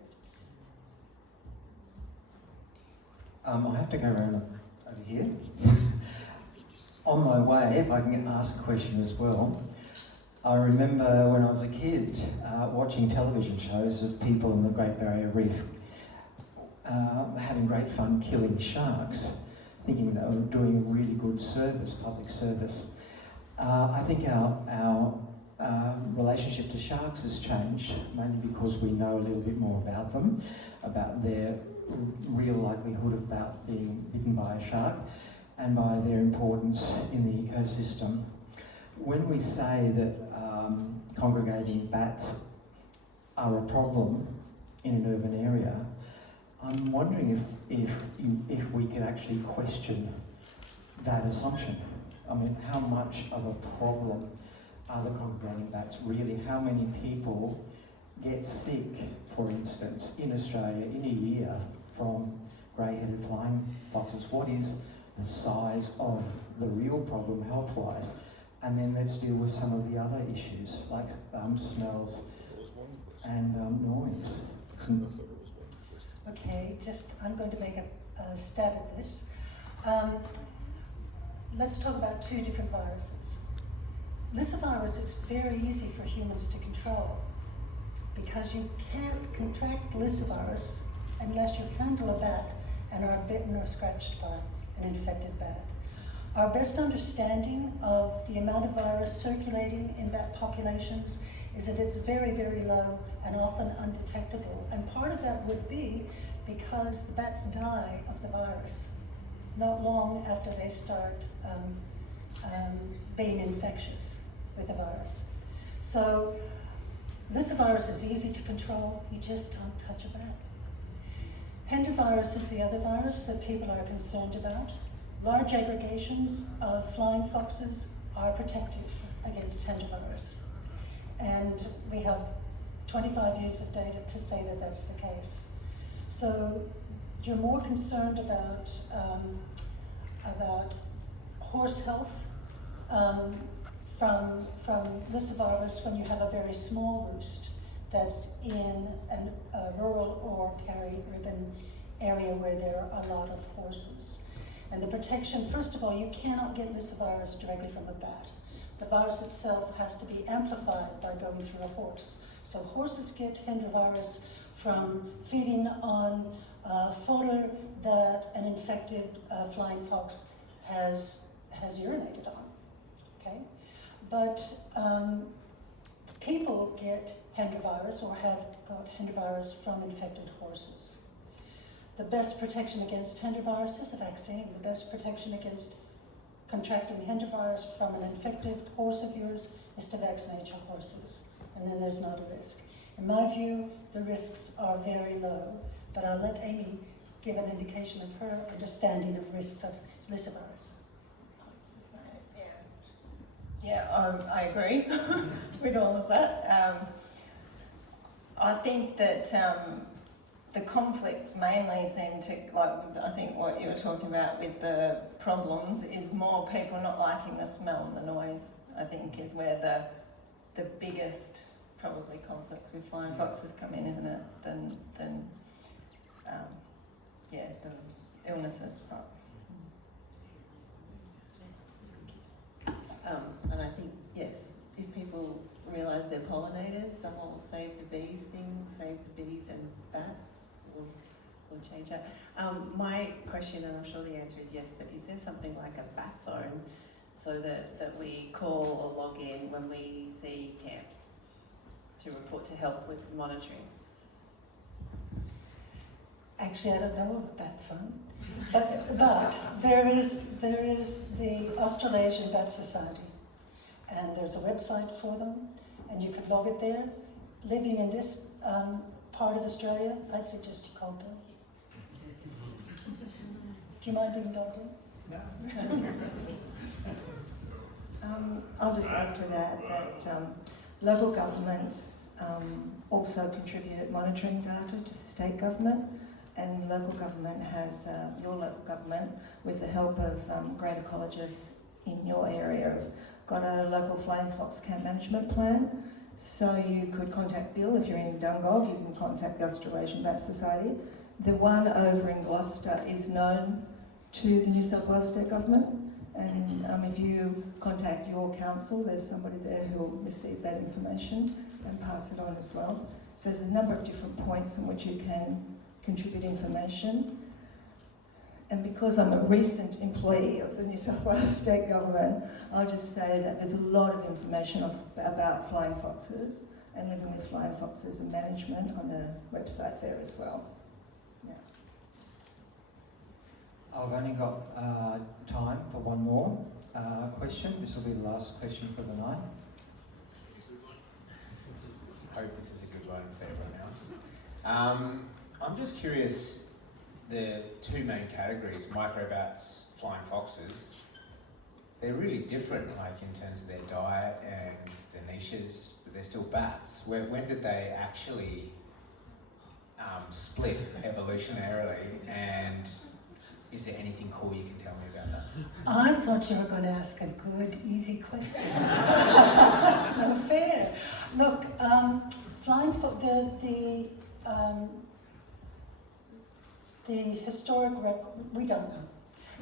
I have to go around over here. On my way, if I can ask a question as well, I remember when I was a kid watching television shows of people in the Great Barrier Reef having great fun killing sharks, thinking they were doing really good service, public service. I think our relationship to sharks has changed, mainly because we know a little bit more about them, about their real likelihood about being bitten by a shark, and by their importance in the ecosystem. When we say that congregating bats are a problem in an urban area, I'm wondering if we could actually question that assumption. I mean, how much of a problem are the congregating bats really? How many people get sick, for instance, in Australia in a year from grey-headed flying foxes? What is the size of the real problem health-wise? And then let's deal with some of the other issues like smells and noise. Okay, I'm going to make a stab at this. Let's talk about two different viruses. Lyssavirus is very easy for humans to control because you can't contract lyssavirus unless you handle a bat and are bitten or scratched by an infected bat. Our best understanding of the amount of virus circulating in bat populations is that it's very, very low and often undetectable. And part of that would be because the bats die of the virus not long after they start being infectious with the virus. So this virus is easy to control, you just don't touch a bat. Hendervirus is the other virus that people are concerned about. Large aggregations of flying foxes are protective against hendervirus. And we have 25 years of data to say that that's the case. So you're more concerned about horse health from lyssavirus when you have a very small roost that's in a rural or peri-urban area where there are a lot of horses. And the protection, first of all, you cannot get lyssavirus directly from a bat. The virus itself has to be amplified by going through a horse. So horses get hendervirus from feeding on fodder that an infected flying fox has urinated on, okay? But people get hendervirus or have got hendervirus from infected horses. The best protection against hendervirus is a vaccine. The best protection against contracting hendervirus from an infected horse of yours is to vaccinate your horses, and then there's not a risk. In my view, the risks are very low, but I'll let Amy give an indication of her understanding of risk of lyssavirus. Yeah, I agree with all of that. I think that the conflicts mainly seem to, like, I think what you were talking about with the problems is more people not liking the smell and the noise, I think, is where the biggest probably conflicts with flying foxes come in, isn't it? Than the illnesses part. And I think, yes, if people realise they're pollinators, the whole save the bees thing, save the bees and bats, will change that. My question, and I'm sure the answer is yes, but is there something like a bat phone so that we call or log in when we see camps to report, to help with monitoring? Actually, I don't know of a bat phone, but there is the Australasian Bat Society, and there's a website for them, and you can log it there. Living in this part of Australia, I'd suggest you call Bill. Do you mind being logged in? No. I'll just add to that local governments also contribute monitoring data to the state government, and local government has, your local government, with the help of great ecologists in your area, have got a local flying fox camp management plan. So you could contact Bill if you're in Dungog, you can contact the Australasian Bat Society. The one over in Gloucester is known to the New South Wales State Government, and if you contact your council, there's somebody there who will receive that information and pass it on as well. So there's a number of different points in which you can contribute information. And because I'm a recent employee of the New South Wales State Government, I'll just say that there's a lot of information about flying foxes and living with flying foxes and management on the website there as well. Yeah. I've only got time for one more question. This will be the last question for the night. I hope this is a good one for everyone else. I'm just curious, the two main categories, microbats, flying foxes, they're really different, like in terms of their diet and their niches, but they're still bats. When did they actually split evolutionarily, and is there anything cool you can tell me about that? I thought you were going to ask a good, easy question. That's not fair. Look, flying the historic record, we don't know.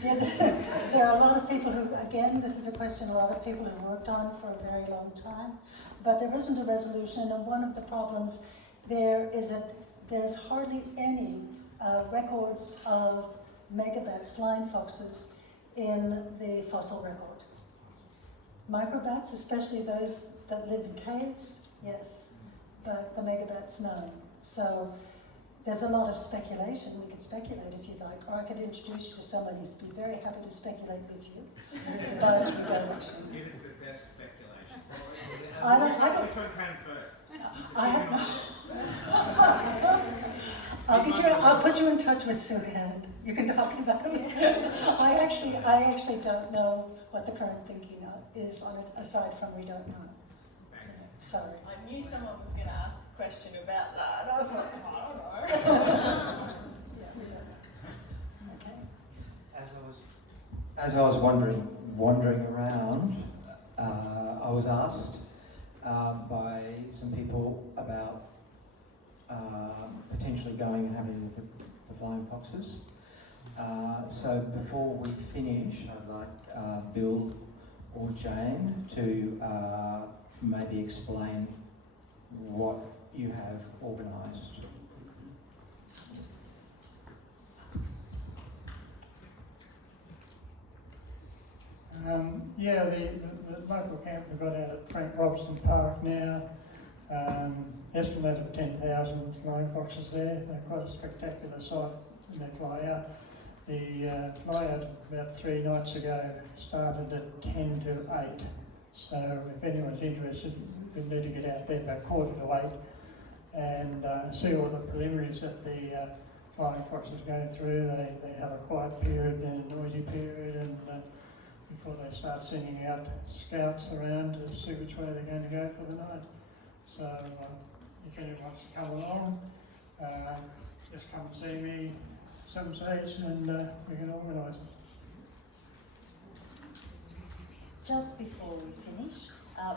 There are a lot of people who, again, this is a question a lot of people have worked on for a very long time, but there isn't a resolution, and one of the problems there is that there's hardly any records of megabats, flying foxes, in the fossil record. Microbats, especially those that live in caves, yes, but the megabats, no. So there's a lot of speculation. We could speculate if you'd like, or I could introduce you to somebody who'd be very happy to speculate with you. But we don't actually. Give us the best speculation. I don't. Which one came first? I have no. I'll put you in touch with Sue Hand. You can talk about it. I actually don't know what the current thinking is on it, aside from we don't know. Sorry. I knew someone was going to ask a question about that. I was like, I don't know. Okay. As I was wandering around, I was asked by some people about potentially going and having a look at the flying foxes. So before we finish, I'd like Bill or Jane to maybe explain what you have organised. Yeah, the local camp we've got out at Frank Robson Park now, estimated 10,000 flying foxes there. They're quite a spectacular sight when they fly out. The fly out about 3 nights ago started at 10 to 8. So if anyone's interested, we need to get out there about 7:45 and see all the preliminaries that the flying foxes go through. They have a quiet period and a noisy period, and before they start sending out scouts around to see which way they're going to go for the night. So if anyone wants to come along, just come and see me some stage, and we can organise it. Just before we finish,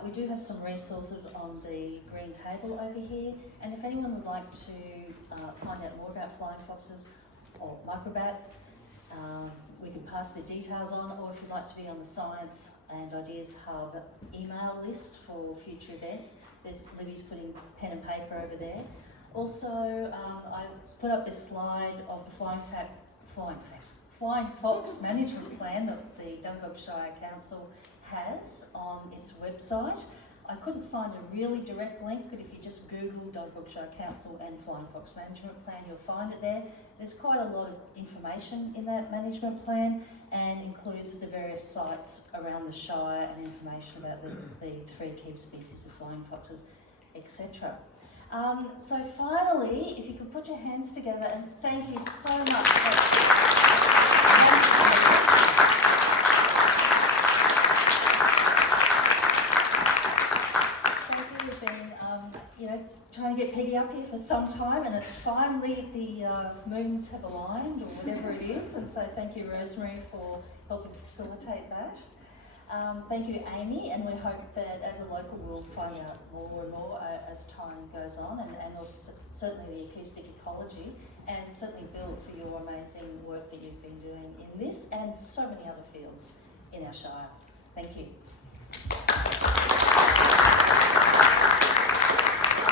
we do have some resources on the green table over here, and if anyone would like to find out more about flying foxes or microbats, we can pass the details on, or if you'd like to be on the Science and Ideas Hub email list for future events, Libby's putting pen and paper over there. Also, I put up this slide of the Flying Fox Management Plan that the Dungog Shire Council has on its website. I couldn't find a really direct link, but if you just Google Dungog Shire Council and Flying Fox Management Plan, you'll find it there. There's quite a lot of information in that management plan, and includes the various sites around the Shire and information about the 3 key species of flying foxes, etc. So finally, if you could put your hands together, and thank you so much. We've been, trying to get Peggy up here for some time, and it's finally the moons have aligned, or whatever it is, and so thank you, Rosemary, for helping facilitate that. Thank you, Amy, and we hope that as a local we'll find out more and more as time goes on, and also certainly the acoustic ecology, and certainly Bill for your amazing work that you've been doing in this and so many other fields in our Shire. Thank you.